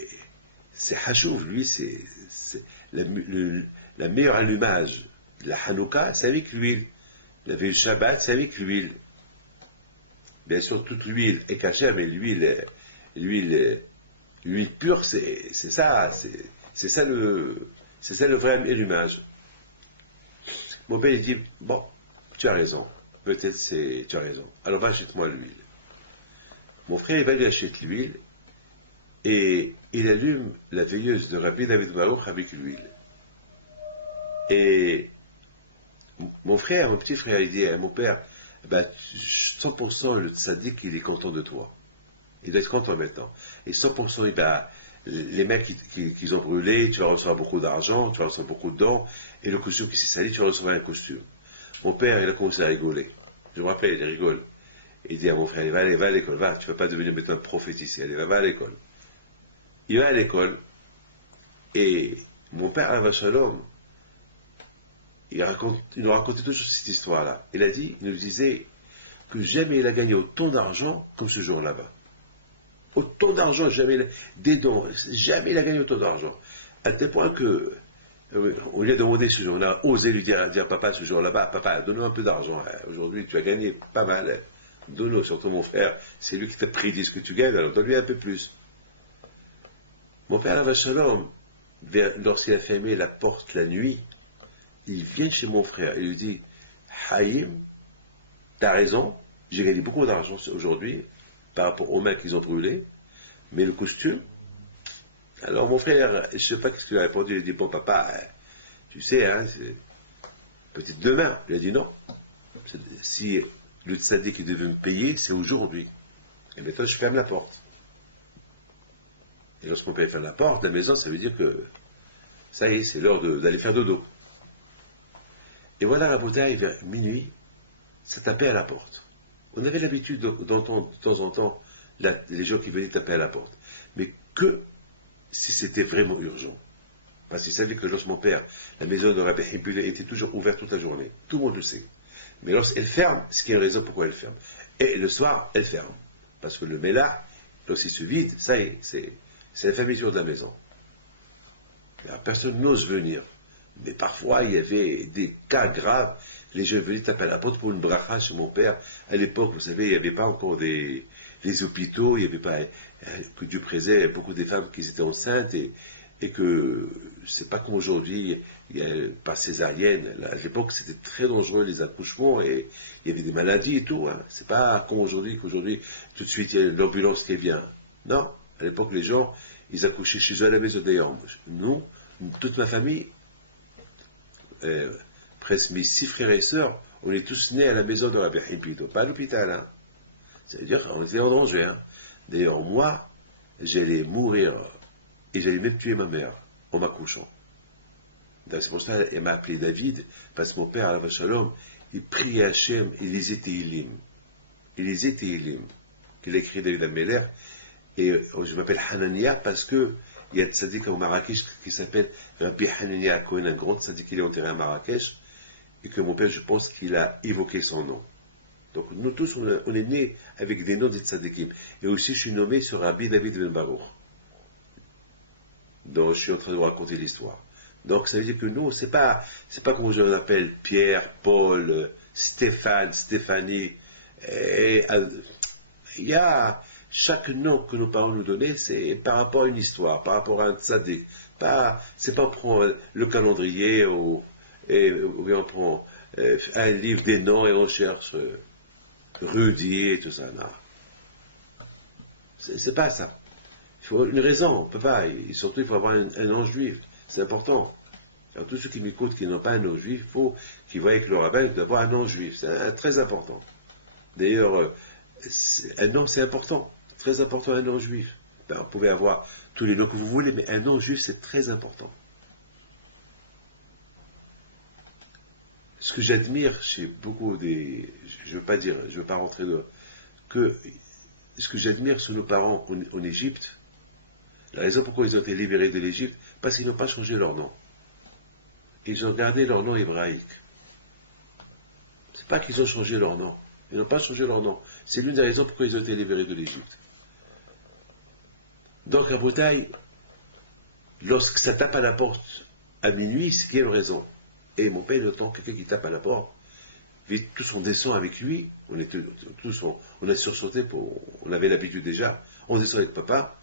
hachouv. Lui, c'est la meilleure allumage. La Hanouka, c'est avec l'huile. La veille Shabbat, c'est avec l'huile. Bien sûr, toute l'huile est cachée, mais l'huile pure, c'est ça, c'est ça le vrai allumage. Mon père, il dit, bon, tu as raison, peut-être tu as raison, alors va, achète-moi l'huile. Mon frère, il va lui acheter l'huile, et il allume la veilleuse de Rabbi David Baruch avec l'huile. Et mon petit frère, il dit à mon père, bah, 100% le tzaddik, il est content de toi. Il doit être content maintenant. Et 100%, les mecs qui ont brûlé, tu vas recevoir beaucoup d'argent, tu vas recevoir beaucoup de dons, et le costume qui s'est sali, tu vas recevoir un costume. Mon père, il a commencé à rigoler. Je me rappelle, il rigole. Il dit à mon frère, va à l'école, va, tu ne vas pas devenir maintenant prophète ici, allez, va à l'école. Il va à l'école, et mon père, Avah Shalom, il nous racontait toujours cette histoire-là. Il nous disait que jamais il a gagné autant d'argent comme ce jour là-bas. Autant d'argent, jamais, des dons, jamais il a gagné autant d'argent. À tel point que, on lui a demandé ce jour, on a osé lui dire papa, ce jour là-bas, papa, donne-nous un peu d'argent. Aujourd'hui, tu as gagné pas mal. Donne-nous, surtout mon frère, c'est lui qui t'a prédit ce que tu gagnes, alors donne-lui un peu plus. Mon père, Avah Shalom, lorsqu'il a fermé la porte la nuit, il vient chez mon frère et lui dit, Haïm, t'as raison, j'ai gagné beaucoup d'argent aujourd'hui par rapport aux mains qu'ils ont brûlées, mais le costume. Alors mon frère, je ne sais pas ce qu'il a répondu, il a dit, bon papa, tu sais, hein, peut-être demain. Il a dit non. Si le tzaddik devait me payer, c'est aujourd'hui. Et maintenant je ferme la porte. Et lorsqu'on peut fermer la porte, la maison, ça veut dire que ça y est, c'est l'heure d'aller faire dodo. Et voilà la bouteille vers minuit, ça tapait à la porte. On avait l'habitude d'entendre de temps en temps les gens qui venaient taper à la porte. Mais que si c'était vraiment urgent. Parce qu'il savait que lorsque mon père, la maison de Rabbi Hibule était toujours ouverte toute la journée. Tout le monde le sait. Mais lorsqu'elle ferme, c'est qu'il y a une raison pourquoi elle ferme. Et le soir, elle ferme. Parce que le méla, lorsqu'il se vide, ça y est, c'est la fermeture de la maison. Alors, personne n'ose venir. Mais parfois, il y avait des cas graves. Les gens venaient taper à la porte pour une bracha chez mon père. À l'époque, vous savez, il n'y avait pas encore des hôpitaux, il n'y avait pas, que Dieu préserve, beaucoup de femmes qui étaient enceintes et que c'est pas comme aujourd'hui, il y a par césarienne. À l'époque, c'était très dangereux les accouchements et il y avait des maladies et tout. Hein. C'est pas comme aujourd'hui, qu'aujourd'hui, tout de suite, il y a l'ambulance qui vient. Non, à l'époque, les gens, ils accouchaient chez eux à la maison. D'ailleurs, nous, toute ma famille, presque mes 6 frères et sœurs, on est tous nés à la maison de Rabbi Hibule, pas à l'hôpital. Hein. C'est-à-dire qu'on était en danger. Hein. D'ailleurs, moi, j'allais mourir et j'allais même tuer ma mère en m'accouchant. C'est pour ça qu'elle m'a appelé David, parce que mon père, Avah Shalom, il priait Hachem, il lisait Tehillim. Il lisait Tehillim, qu'il a écrit David Ameller. Et je m'appelle Hanania parce que il y a un tzaddik au Marrakech qui s'appelle Rabbi Hanania Cohen, un grand tzaddik qui est enterré à Marrakech, et que mon père, je pense qu'il a évoqué son nom. Donc nous tous, on est nés avec des noms de tzaddikim. Et aussi, je suis nommé sur Rabbi David Ben Baruch, dont je suis en train de vous raconter l'histoire. Donc ça veut dire que nous, c'est pas comme je l'appelle Pierre, Paul, Stéphane, Stéphanie. Il y a chaque nom que nos parents nous donnaient, c'est par rapport à une histoire, par rapport à un tzaddik. C'est pas on prend le calendrier ou bien on prend un livre des noms et on cherche Rudy et tout ça. Non. C'est pas ça. Il faut une raison, on peut pas. Et surtout, il faut avoir un nom juif. C'est important. Alors, tous ceux qui m'écoutent qui n'ont pas un nom juif, il faut qu'ils voient avec le rabbin d'avoir un nom juif. C'est très important. D'ailleurs, un nom, c'est important. Très important, un nom juif. Ben, vous pouvez avoir tous les noms que vous voulez, mais un nom juif, c'est très important. Ce que j'admire chez beaucoup des... Je ne veux pas rentrer dans... Que ce que j'admire sur nos parents en Égypte, la raison pourquoi ils ont été libérés de l'Égypte, parce qu'ils n'ont pas changé leur nom. Ils ont gardé leur nom hébraïque. C'est pas qu'ils ont changé leur nom. Ils n'ont pas changé leur nom. C'est l'une des raisons pourquoi ils ont été libérés de l'Égypte. Donc, à Bretagne, lorsque ça tape à la porte à minuit, c'est qu'il y a une raison. Et mon père, il entend quelqu'un qui tape à la porte. Vite, tous on descend avec lui. On a sursauté, on avait l'habitude déjà. On descend avec papa.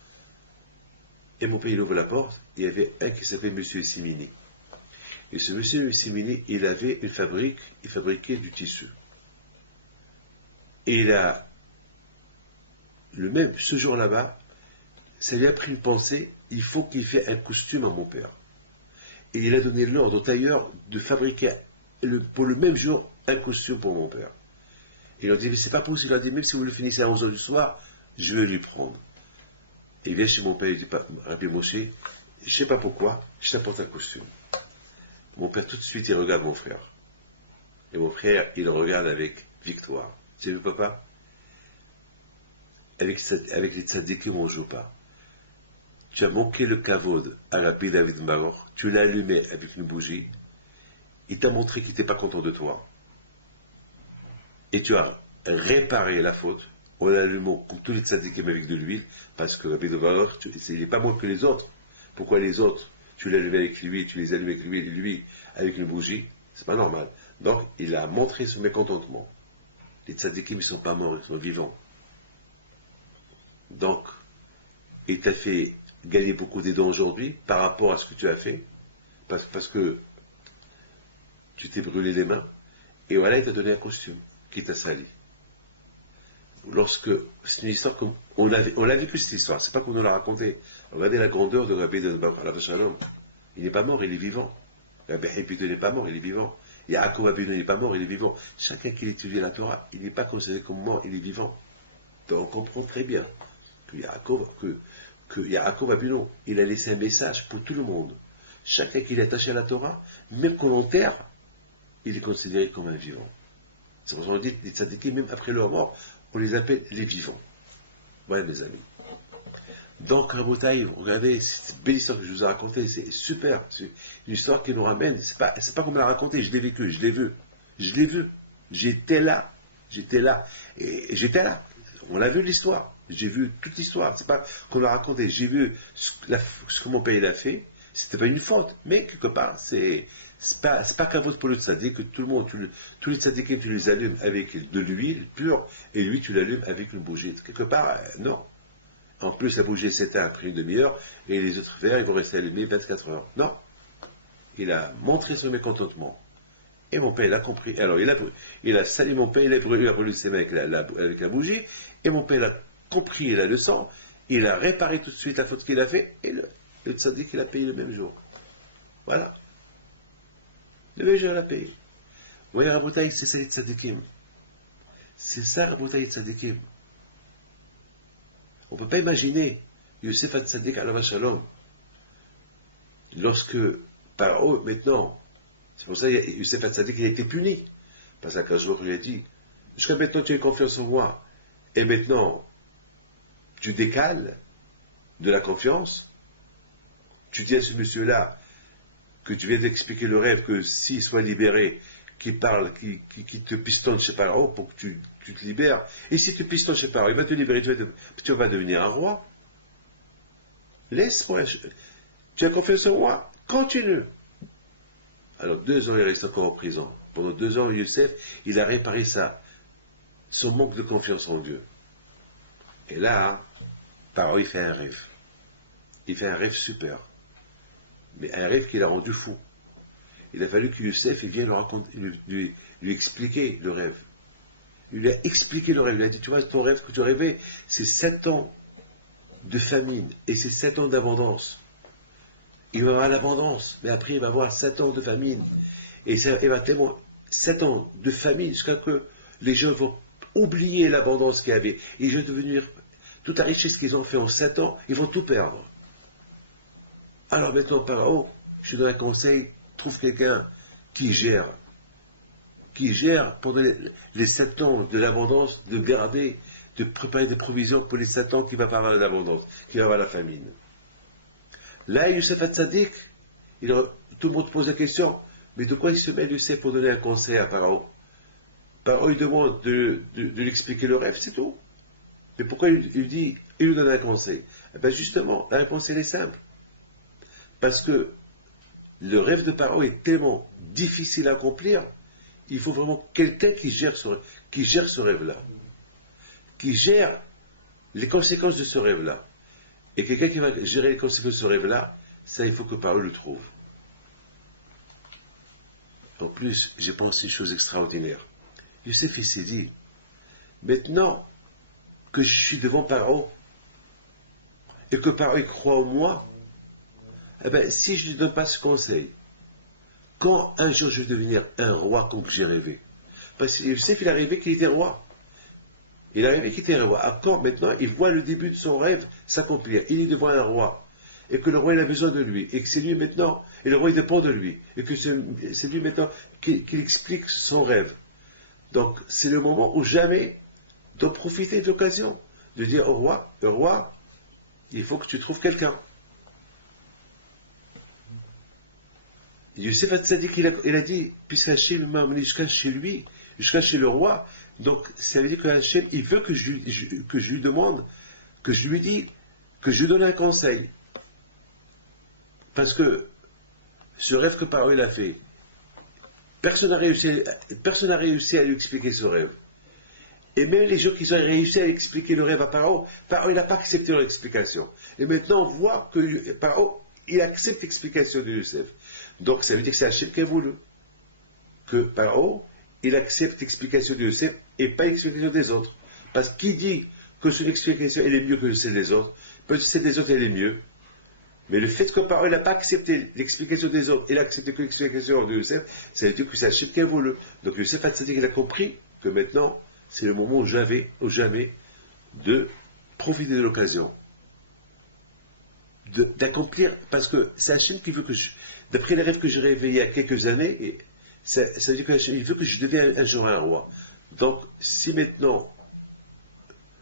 Et mon père, il ouvre la porte. Il y avait un qui s'appelait Monsieur Simini. Et ce Monsieur Simini, il avait une fabrique, il fabriquait du tissu. Et il a, ce jour là-bas, ça lui a pris une pensée, il faut qu'il fasse un costume à mon père. Et il a donné l'ordre au tailleur de fabriquer pour le même jour un costume pour mon père. Et il a dit, mais c'est pas possible, il a dit, même si vous le finissez à 11h du soir, je vais lui prendre. Et il vient chez mon père, il dit, Rabbi Moshe, je sais pas pourquoi, je t'apporte un costume. Mon père, tout de suite, il regarde mon frère. Et mon frère, il le regarde avec victoire. Tu sais, papa, avec les tzadikim, on ne joue pas. Tu as manqué le kavod à Rabbi David Mahor, tu l'as allumé avec une bougie, il t'a montré qu'il n'était pas content de toi. Et tu as réparé la faute en l'allumant comme tous les tzadikim avec de l'huile, parce que Rabbi David Mahor, il n'est pas moins que les autres. Pourquoi les autres, tu l'allumes avec l'huile, tu les allumes avec l'huile, et lui avec une bougie? C'est pas normal. Donc, il a montré son mécontentement. Les tzadikim, ils ne sont pas morts, ils sont vivants. Donc, il t'a fait gagner beaucoup d'aidants aujourd'hui par rapport à ce que tu as fait, parce que tu t'es brûlé les mains, et voilà, il t'a donné un costume qui t'a sali. C'est une histoire comme, on l'a vécu cette histoire, c'est pas qu'on nous l'a raconté. Regardez la grandeur de Rabbi Denbach, Shalom. Il n'est pas mort, il est vivant. Rabbi Hippolyte n'est pas mort, il est vivant. Yaakov Abinu n'est pas mort, il est vivant. Chacun qui étudie la Torah, il n'est pas considéré comme mort, il est vivant. Donc on comprend très bien que Yaakov Abinu, il a laissé un message pour tout le monde. Chacun qui est attaché à la Torah, même qu'on l'enterre, il est considéré comme un vivant. C'est pour ça qu'on dit, les tzadikim, même après leur mort, on les appelle les vivants. Voilà, mes amis. Donc, Rabotaï, regardez, cette belle histoire que je vous ai racontée, c'est super. C'est une histoire qui nous ramène. C'est pas comme la raconter, je l'ai vécu, je l'ai vu. J'étais là. Et j'étais là. On a vu l'histoire. J'ai vu toute l'histoire. C'est pas qu'on l'a raconté. J'ai vu ce que mon père il a fait. C'était pas une faute. Mais quelque part, c'est pas qu'un vote pour le tzaddik, que tout le monde, tous les tzaddikim, tu les allumes avec de l'huile pure, et lui, tu l'allumes avec une bougie. Quelque part, non. En plus, la bougie s'éteint après une demi-heure, et les autres verres, ils vont rester allumés 24 heures. Non. Il a montré son mécontentement. Et mon père, il a compris. Alors, il a sali mon père, il a brûlé ses mains avec la bougie, et mon père, il a compris, il a le sang, il a réparé tout de suite la faute qu'il a fait, et le tzaddik, il a payé le même jour. Voilà. Le même jour, il a payé. Vous voyez, Rabotaï, c'est ça les tzaddikim. C'est ça, Rabotaï, les tzaddikim. On ne peut pas imaginer Yosef Hatzadik Alav Shalom lorsque Paro, maintenant, c'est pour ça que Yosef Hatzadik il a été puni. Parce qu'un jour, il a dit, jusqu'à maintenant tu as confiance en moi, et maintenant tu décales de la confiance, tu dis à ce monsieur-là que tu viens d'expliquer le rêve, que s'il soit libéré, qui parle, qui te pistonne chez Paro pour que tu te libères, et si tu pistonnes chez Paro, il va te libérer, tu vas devenir un roi. Laisse-moi, tu as confiance en moi, continue. Alors 2 ans, il reste encore en prison. Pendant 2 ans, Youssef, il a réparé son manque de confiance en Dieu. Et là, Paro, il fait un rêve. Il fait un rêve super. Mais un rêve qui l'a rendu fou. il a fallu que Youssef vienne lui expliquer le rêve. Il lui a expliqué le rêve. Il lui a dit, tu vois, ton rêve que tu rêvais, c'est 7 ans de famine et c'est 7 ans d'abondance. Il va avoir l'abondance, mais après il va avoir 7 ans de famine. Et ça, il va tellement 7 ans de famine jusqu'à que les gens vont oublier l'abondance qu'il y avait. Ils vont devenir, toute la richesse qu'ils ont fait en 7 ans, ils vont tout perdre. Alors maintenant, Pharaon, je te donne un conseil, trouve quelqu'un qui gère pendant les 7 ans de l'abondance, de garder, de préparer des provisions pour les 7 ans qui va pas avoir l'abondance, qui va avoir la famine. Là, Youssef Hatzadik, tout le monde pose la question, mais de quoi il se met Youssef pour donner un conseil à Pharaon? Pharaon lui demande de lui expliquer le rêve, c'est tout. Mais pourquoi il lui donne un conseil? Eh bien justement, la réponse elle est simple. Parce que le rêve de Pharaon est tellement difficile à accomplir, il faut vraiment quelqu'un qui gère ce rêve-là, qui gère les conséquences de ce rêve-là. Et quelqu'un qui va gérer les conséquences de ce rêve-là, ça, il faut que Pharaon le trouve. En plus, j'ai pensé une chose extraordinaire. Youssef, il s'est dit, maintenant que je suis devant Pharaon, et que Pharaon croit en moi, eh bien, si je ne lui donne pas ce conseil, quand un jour je vais devenir un roi comme j'ai rêvé, parce que Youssef, il a rêvé qu'il était roi. Il a rêvé qu'il était un roi. À quand maintenant, il voit le début de son rêve s'accomplir. Il est devant un roi. Et que le roi il a besoin de lui. Et que c'est lui maintenant, et le roi il dépend de lui. Et que c'est lui maintenant qui explique son rêve. Donc c'est le moment où jamais de profiter de l'occasion. De dire au roi, il faut que tu trouves quelqu'un. Youssef Hatzadik, il a dit, puisqu'Hachem m'a amené jusqu'à chez lui, jusqu'à chez le roi, donc ça veut dire que Hachem, il veut que je lui demande, que je lui dise, que je lui donne un conseil. Parce que ce rêve que Pharaon a fait, personne n'a réussi à lui expliquer ce rêve. Et même les gens qui ont réussi à expliquer le rêve à Pharaon, Pharaon n'a pas accepté leur explication. Et maintenant on voit que Pharaon, il accepte l'explication de Youssef. Donc ça veut dire que c'est Hachem qui a voulu. Que Pharaon, il accepte l'explication de Youssef et pas l'explication des autres. Parce qu'il dit que son explication elle est mieux que celle des autres, peut-être celle des autres elle est mieux. Mais le fait que Pharaon n'a pas accepté l'explication des autres, il a accepté que l'explication de Youssef, ça veut dire que c'est Hachem qui a voulu. Donc Youssef il a compris que maintenant, c'est le moment où jamais de profiter de l'occasion. D'accomplir, parce que c'est Hachem qui veut que d'après les rêves que j'ai rêvés il y a quelques années, ça veut dire qu'il veut que je devienne un jour un roi. Donc, si maintenant,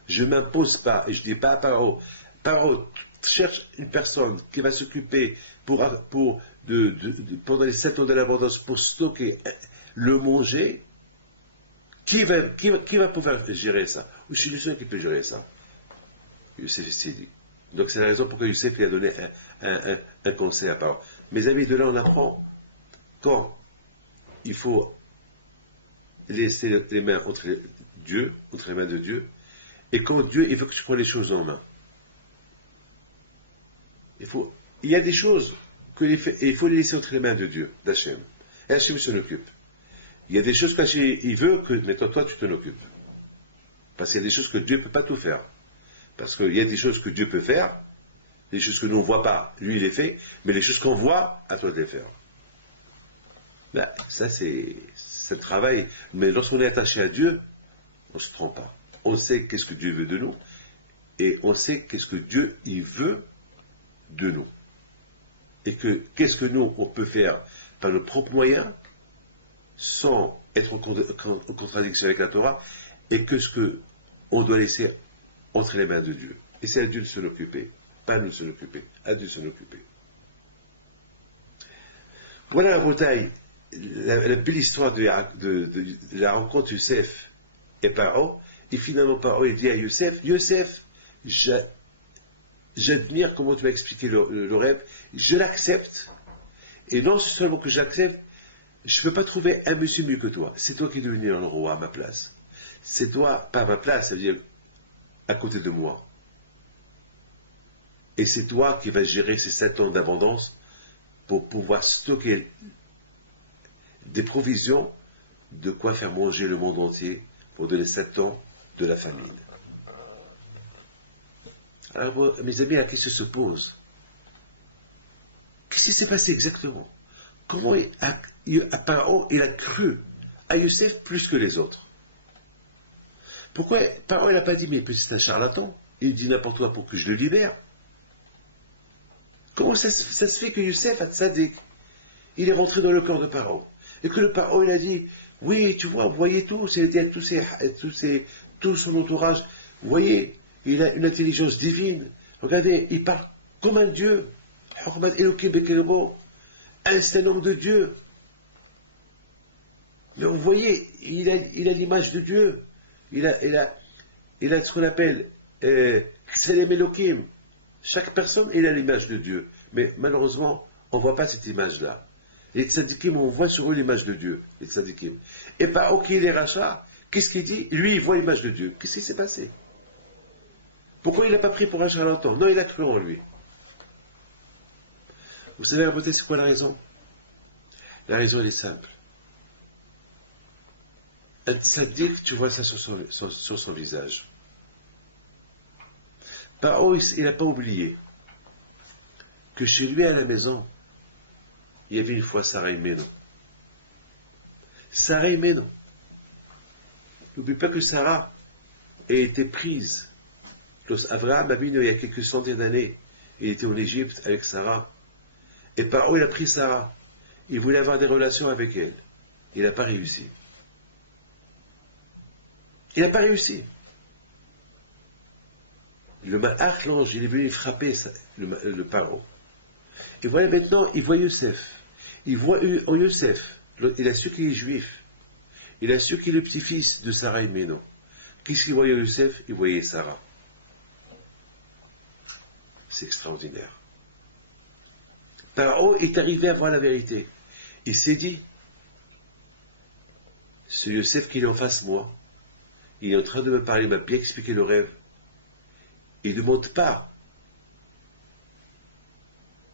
je ne m'impose pas, et je ne dis pas à Pharaon, cherche une personne qui va s'occuper pendant les 7 ans de l'abondance pour stocker le manger, qui va pouvoir gérer ça? Ou je suis le seul qui peut gérer ça? Youssef Sidi. Donc c'est la raison pour laquelle Youssef lui a donné un conseil à Pharaon. Mes amis, de là on apprend quand il faut laisser les mains entre les mains de Dieu, et quand Dieu il veut que tu prennes les choses en main. Il y a des choses il faut les laisser entre les mains de Dieu, d'Hachem. Et Hachem s'en occupe. Il y a des choses qu'il veut que maintenant toi tu t'en occupes. Parce qu'il y a des choses que Dieu ne peut pas tout faire. Parce qu'il y a des choses que Dieu peut faire, des choses que nous ne voit pas, lui il les fait, mais les choses qu'on voit, à toi de les faire. Ben, ça c'est le travail. Mais lorsqu'on est attaché à Dieu, on ne se trompe pas. On sait qu'est-ce que Dieu veut de nous, et on sait qu'est-ce que Dieu il veut de nous. Et qu'est-ce que nous on peut faire par nos propres moyens, sans être en contradiction avec la Torah, et que ce qu'on doit laisser entre les mains de Dieu. Et c'est à Dieu de s'en occuper, pas à nous de s'en occuper, à Dieu de s'en occuper. Voilà la bataille, la belle histoire de la rencontre Youssef et Pharaon. Et finalement, Pharaon il dit à Youssef, j'admire comment tu m'as expliqué le rêve, je l'accepte, et non seulement que j'accepte, je ne peux pas trouver un monsieur mieux que toi. C'est toi qui es devenu un roi à ma place. C'est toi, pas à ma place, ça veut dire à côté de moi. Et c'est toi qui vas gérer ces 7 ans d'abondance pour pouvoir stocker des provisions de quoi faire manger le monde entier pour donner 7 ans de la famine. Alors, mes amis, la question se pose. Qu'est-ce qui s'est passé exactement? Comment Pharaon il a cru à Youssef plus que les autres? Pourquoi Pharaon n'a pas dit, mais c'est un charlatan, il dit n'importe quoi pour que je le libère? Comment ça se fait que Youssef Hatzadik, il est rentré dans le corps de Pharaon? Et que le Pharaon il a dit, oui, tu vois, vous voyez tout, tout son entourage, vous voyez, il a une intelligence divine. Regardez, il parle comme un dieu. C'est un homme de Dieu. Mais vous voyez, il a l'image de Dieu. Il a ce qu'on appelle Tselem Elokim. Chaque personne, il a l'image de Dieu. Mais malheureusement, on ne voit pas cette image-là. Les tzadikim, on voit sur eux l'image de Dieu, les tzadikim. Et par ok, les rachats, qu'est-ce qu'il dit? Lui, il voit l'image de Dieu. Qu'est-ce qui s'est passé? Pourquoi il n'a pas pris pour un charlatan? Non, il a cru en lui. Vous savez, peut-être c'est quoi la raison? La raison, elle est simple. Un tzaddik, tu vois ça sur son visage. Paro, il n'a pas oublié que chez lui à la maison, il y avait une fois Sarah Imeno. Sarah Imeno. N'oublie pas que Sarah a été prise. Abraham Avinu, il y a quelques centaines d'années, il était en Égypte avec Sarah. Et Paro, il a pris Sarah. Il voulait avoir des relations avec elle. Il n'a pas réussi. Il n'a pas réussi. Le malach, l'ange, il est venu frapper le Paro. Et voilà maintenant, il voit Youssef. Il voit en Youssef. Il a su qu'il est juif. Il a su qu'il est le petit-fils de Sarah et Ménon. Qu'est-ce qu'il voyait Youssef? Il voyait Sarah. C'est extraordinaire. Paro est arrivé à voir la vérité. Il s'est dit, ce Youssef qui est en face de moi, il est en train de me parler, il m'a bien expliqué le rêve. Il ne demande pas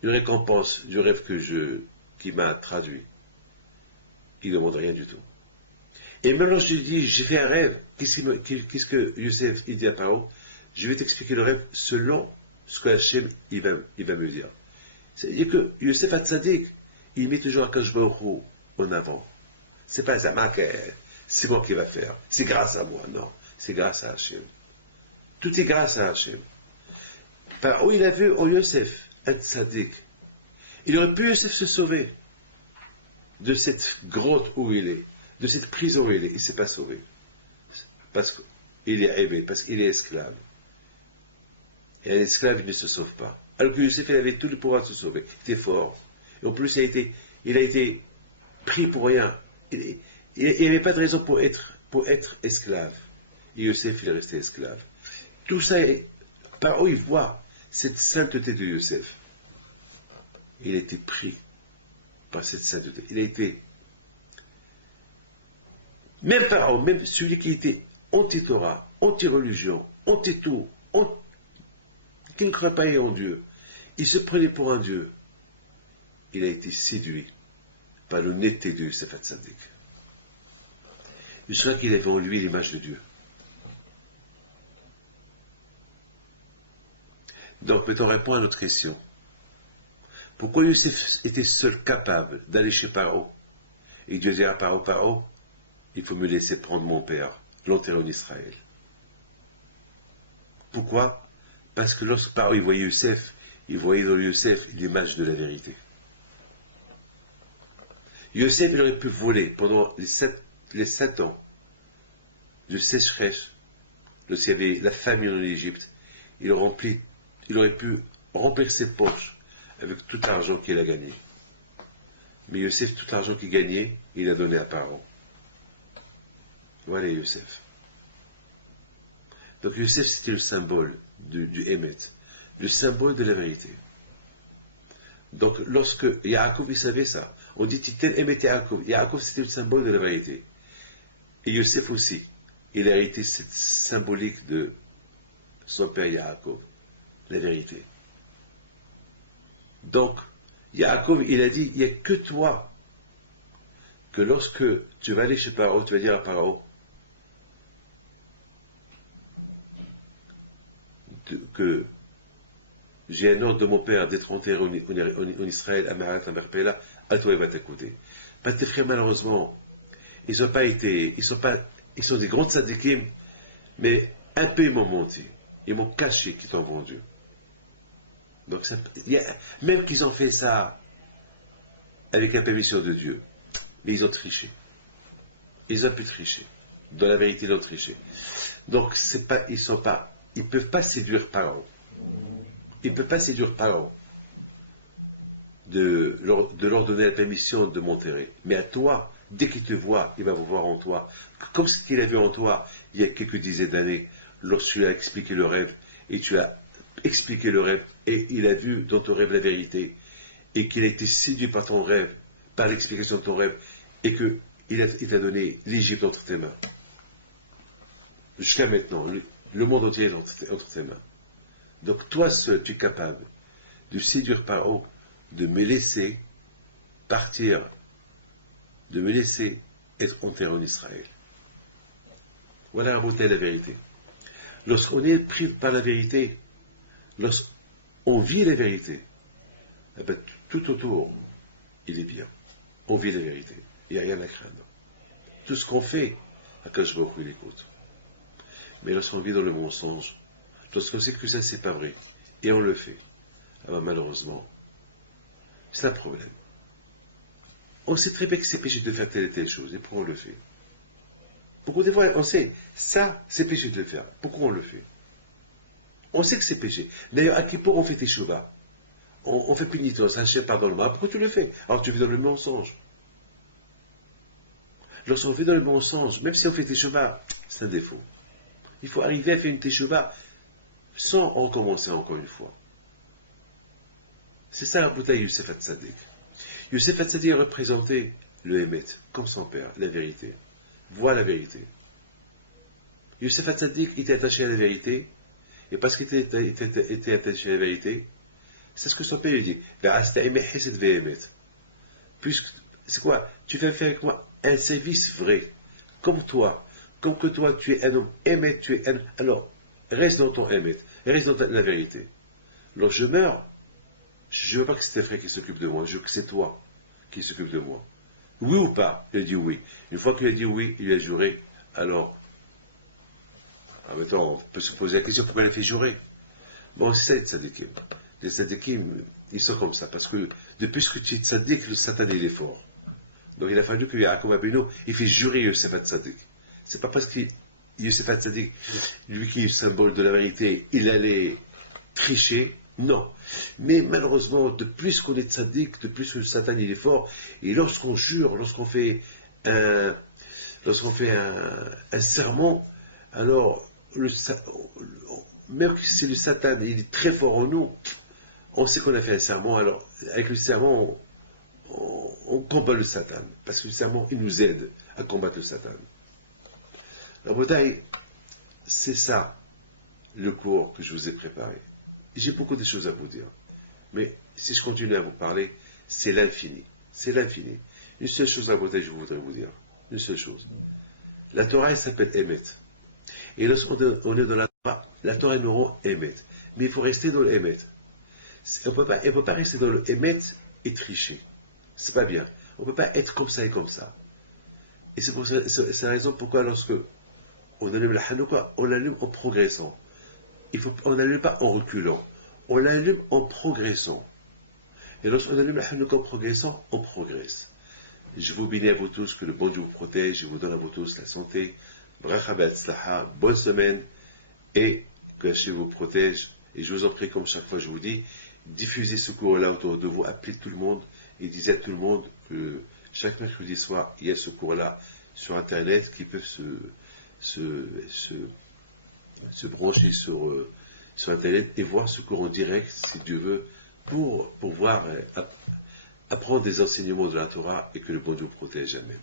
une récompense du rêve qui m'a traduit. Il ne demande rien du tout. Et maintenant je lui dis, j'ai fait un rêve. Qu'est-ce que Youssef il dit à Paro? Je vais t'expliquer le rêve selon ce que Hachem il va me dire. C'est-à-dire que Youssef Hatzadik, il met toujours Akadosh Baruch Hu en avant. C'est pas Zama que c'est moi qui va faire. C'est grâce à moi. Non, c'est grâce à Hachem. Tout est grâce à Hachem. Par où il a vu en Youssef Hatzadik. Il aurait pu Youssef se sauver de cette grotte où il est, de cette prison où il est. Il ne s'est pas sauvé. Parce qu'il est aimé, parce qu'il est esclave. Et un esclave, il ne se sauve pas. Alors que Youssef, il avait tout le pouvoir de se sauver. Il était fort. Et en plus, il a été pris pour rien. Il n'y avait pas de raison pour être esclave. Et Youssef, il est resté esclave. Tout ça, par où il voit cette sainteté de Youssef. Il a été pris par cette sainteté. Il a été, même Pharaon, même celui qui était anti-Torah, anti-religion, anti-tout, qui ne croit pas en Dieu, il se prenait pour un Dieu. Il a été séduit par l'honnêteté de Youssef Hatzadik. Il sera qu'il avait en lui l'image de Dieu. Donc, maintenant, on répond à notre question. Pourquoi Youssef était seul capable d'aller chez Paro? Et Dieu dit à Paro, il faut me laisser prendre mon père, l'enterrer en Israël. Pourquoi? Parce que lorsque Paro il voyait Youssef, il voyait dans Youssef l'image de la vérité. Youssef, il aurait pu voler pendant les 7 ans de sécheresse, lorsqu'il y avait la famine en Égypte, il aurait pu remplir ses poches avec tout l'argent qu'il a gagné. Mais Youssef, tout l'argent qu'il gagnait, il a donné à Paro. Voilà Youssef. Donc Youssef, c'était le symbole du Emet, le symbole de la vérité. Donc lorsque Yaakov, il savait ça, on dit Titel Emet Yaakov. Yaakov, c'était le symbole de la vérité. Et Youssef aussi, il a hérité cette symbolique de son père Yaakov, la vérité. Donc, Yaakov, il a dit, il n'y a que toi que lorsque tu vas aller chez Pharaon, tu vas dire à Pharaon que j'ai un ordre de mon père d'être enterré en Israël, à Marat, à Merpela, à toi il va t'écouter. Parce que tes frères, malheureusement, ils n'ont pas été, ils sont des grands tzadikim, mais un peu ils m'ont menti. Ils m'ont caché qu'ils t'ont vendu. Donc, même qu'ils ont fait ça avec la permission de Dieu, mais ils ont triché. Ils ont pu tricher. Dans la vérité, ils ont triché. Donc, ils ne peuvent pas séduire Pharaon. Ils ne peuvent pas séduire Pharaon de leur donner la permission de m'enterrer. Mais à toi, dès qu'il te voit, il va vous voir en toi. Comme ce qu'il a vu en toi il y a quelques dizaines d'années, lorsque tu as expliqué le rêve, et tu as expliqué le rêve, et il a vu dans ton rêve la vérité, et qu'il a été séduit par ton rêve, par l'explication de ton rêve, et qu'il t'a donné l'Égypte entre tes mains. Jusqu'à maintenant, le monde entier est entre tes mains. Donc toi seul, tu es capable de séduire Pharaon, de me laisser partir, de me laisser être enterré en Israël. Voilà la vérité. Lorsqu'on est pris par la vérité, lorsqu'on vit la vérité, eh bien, tout autour, il est bien. On vit la vérité. Il n'y a rien à craindre. Tout ce qu'on fait, à quand je il écoute. Mais lorsqu'on vit dans le mensonge, lorsqu'on sait que ça, c'est pas vrai, et on le fait, ah ben, malheureusement, c'est un problème. On sait très bien que c'est péché de faire telle et telle chose, et pourquoi on le fait? Pourquoi des fois, on sait, ça, c'est péché de le faire. Pourquoi on le fait? On sait que c'est péché. D'ailleurs, à qui pour on fait tes chouva? On fait pénitence, Hachem pardonne-moi. Pourquoi tu le fais? Alors tu vis dans le mensonge. Lorsqu'on vit dans le mensonge, même si on fait tes chouva, c'est un défaut. Il faut arriver à faire une teshuva sans recommencer encore une fois. C'est ça la bouteille Youssef Hatzadik. Youssef Hatzadik a représenté le Hémet, comme son père, la vérité. Vois la vérité. Youssef Hatzadik était attaché à la vérité, et parce qu'il était attaché à la vérité, c'est ce que son père lui dit. Puisque, c'est quoi? Tu vas faire avec moi un service vrai, comme toi. Comme que toi, tu es un homme Hémet, tu es un... Alors, reste dans ton Hémet, reste dans la vérité. Lorsque je meurs, je ne veux pas que c'est tes frères qui s'occupent de moi, je veux que c'est toi qui s'occupe de moi. Oui ou pas? Il a dit oui. Une fois qu'il a dit oui, il a juré. Alors, maintenant, on peut se poser la question pourquoi il a fait jurer. Bon, c'est ça les tzadikim. Les tzadikim, ils sont comme ça, parce que depuis que tu es tzadik, le satan il est fort. Donc il a fallu que Yaakov Abinu, il fait jurer Yosef Hatzadik. C'est pas parce que Yosef Hatzadik, lui qui est le symbole de la vérité, il allait tricher. Non. Mais malheureusement, de plus qu'on est tzaddik, de plus que le Satan il est fort, et lorsqu'on jure, lorsqu'on fait un serment, alors, même si le Satan il est très fort en nous, on sait qu'on a fait un serment, alors avec le serment, on combat le Satan, parce que le serment il nous aide à combattre le Satan. La bataille, c'est ça le cours que je vous ai préparé. J'ai beaucoup de choses à vous dire. Mais si je continue à vous parler, c'est l'infini. C'est l'infini. Une seule chose à voter, je voudrais vous dire. Une seule chose. La Torah, elle s'appelle Emet. Et lorsqu'on est dans la Torah est nous Emet. Mais il faut rester dans le Emet. On ne peut pas rester dans le Emet et tricher. C'est pas bien. On ne peut pas être comme ça et comme ça. Et c'est la raison pourquoi lorsque on allume la Hanouka, on l'allume en progressant. On n'allume pas en reculant, on l'allume en progressant. Et lorsqu'on allume la Hanouka en progressant, on progresse. Je vous bénis à vous tous, que le bon Dieu vous protège, je vous donne à vous tous la santé, bracha be'atzlacha, bonne semaine, et que Dieu vous protège. Et je vous en prie, comme chaque fois je vous dis, diffusez ce cours-là autour de vous, appelez tout le monde, et dites à tout le monde que chaque mercredi soir, il y a ce cours-là sur Internet qui peut se brancher sur Internet et voir ce cours en direct, si Dieu veut, pour pouvoir apprendre des enseignements de la Torah et que le bon Dieu protège. Amen.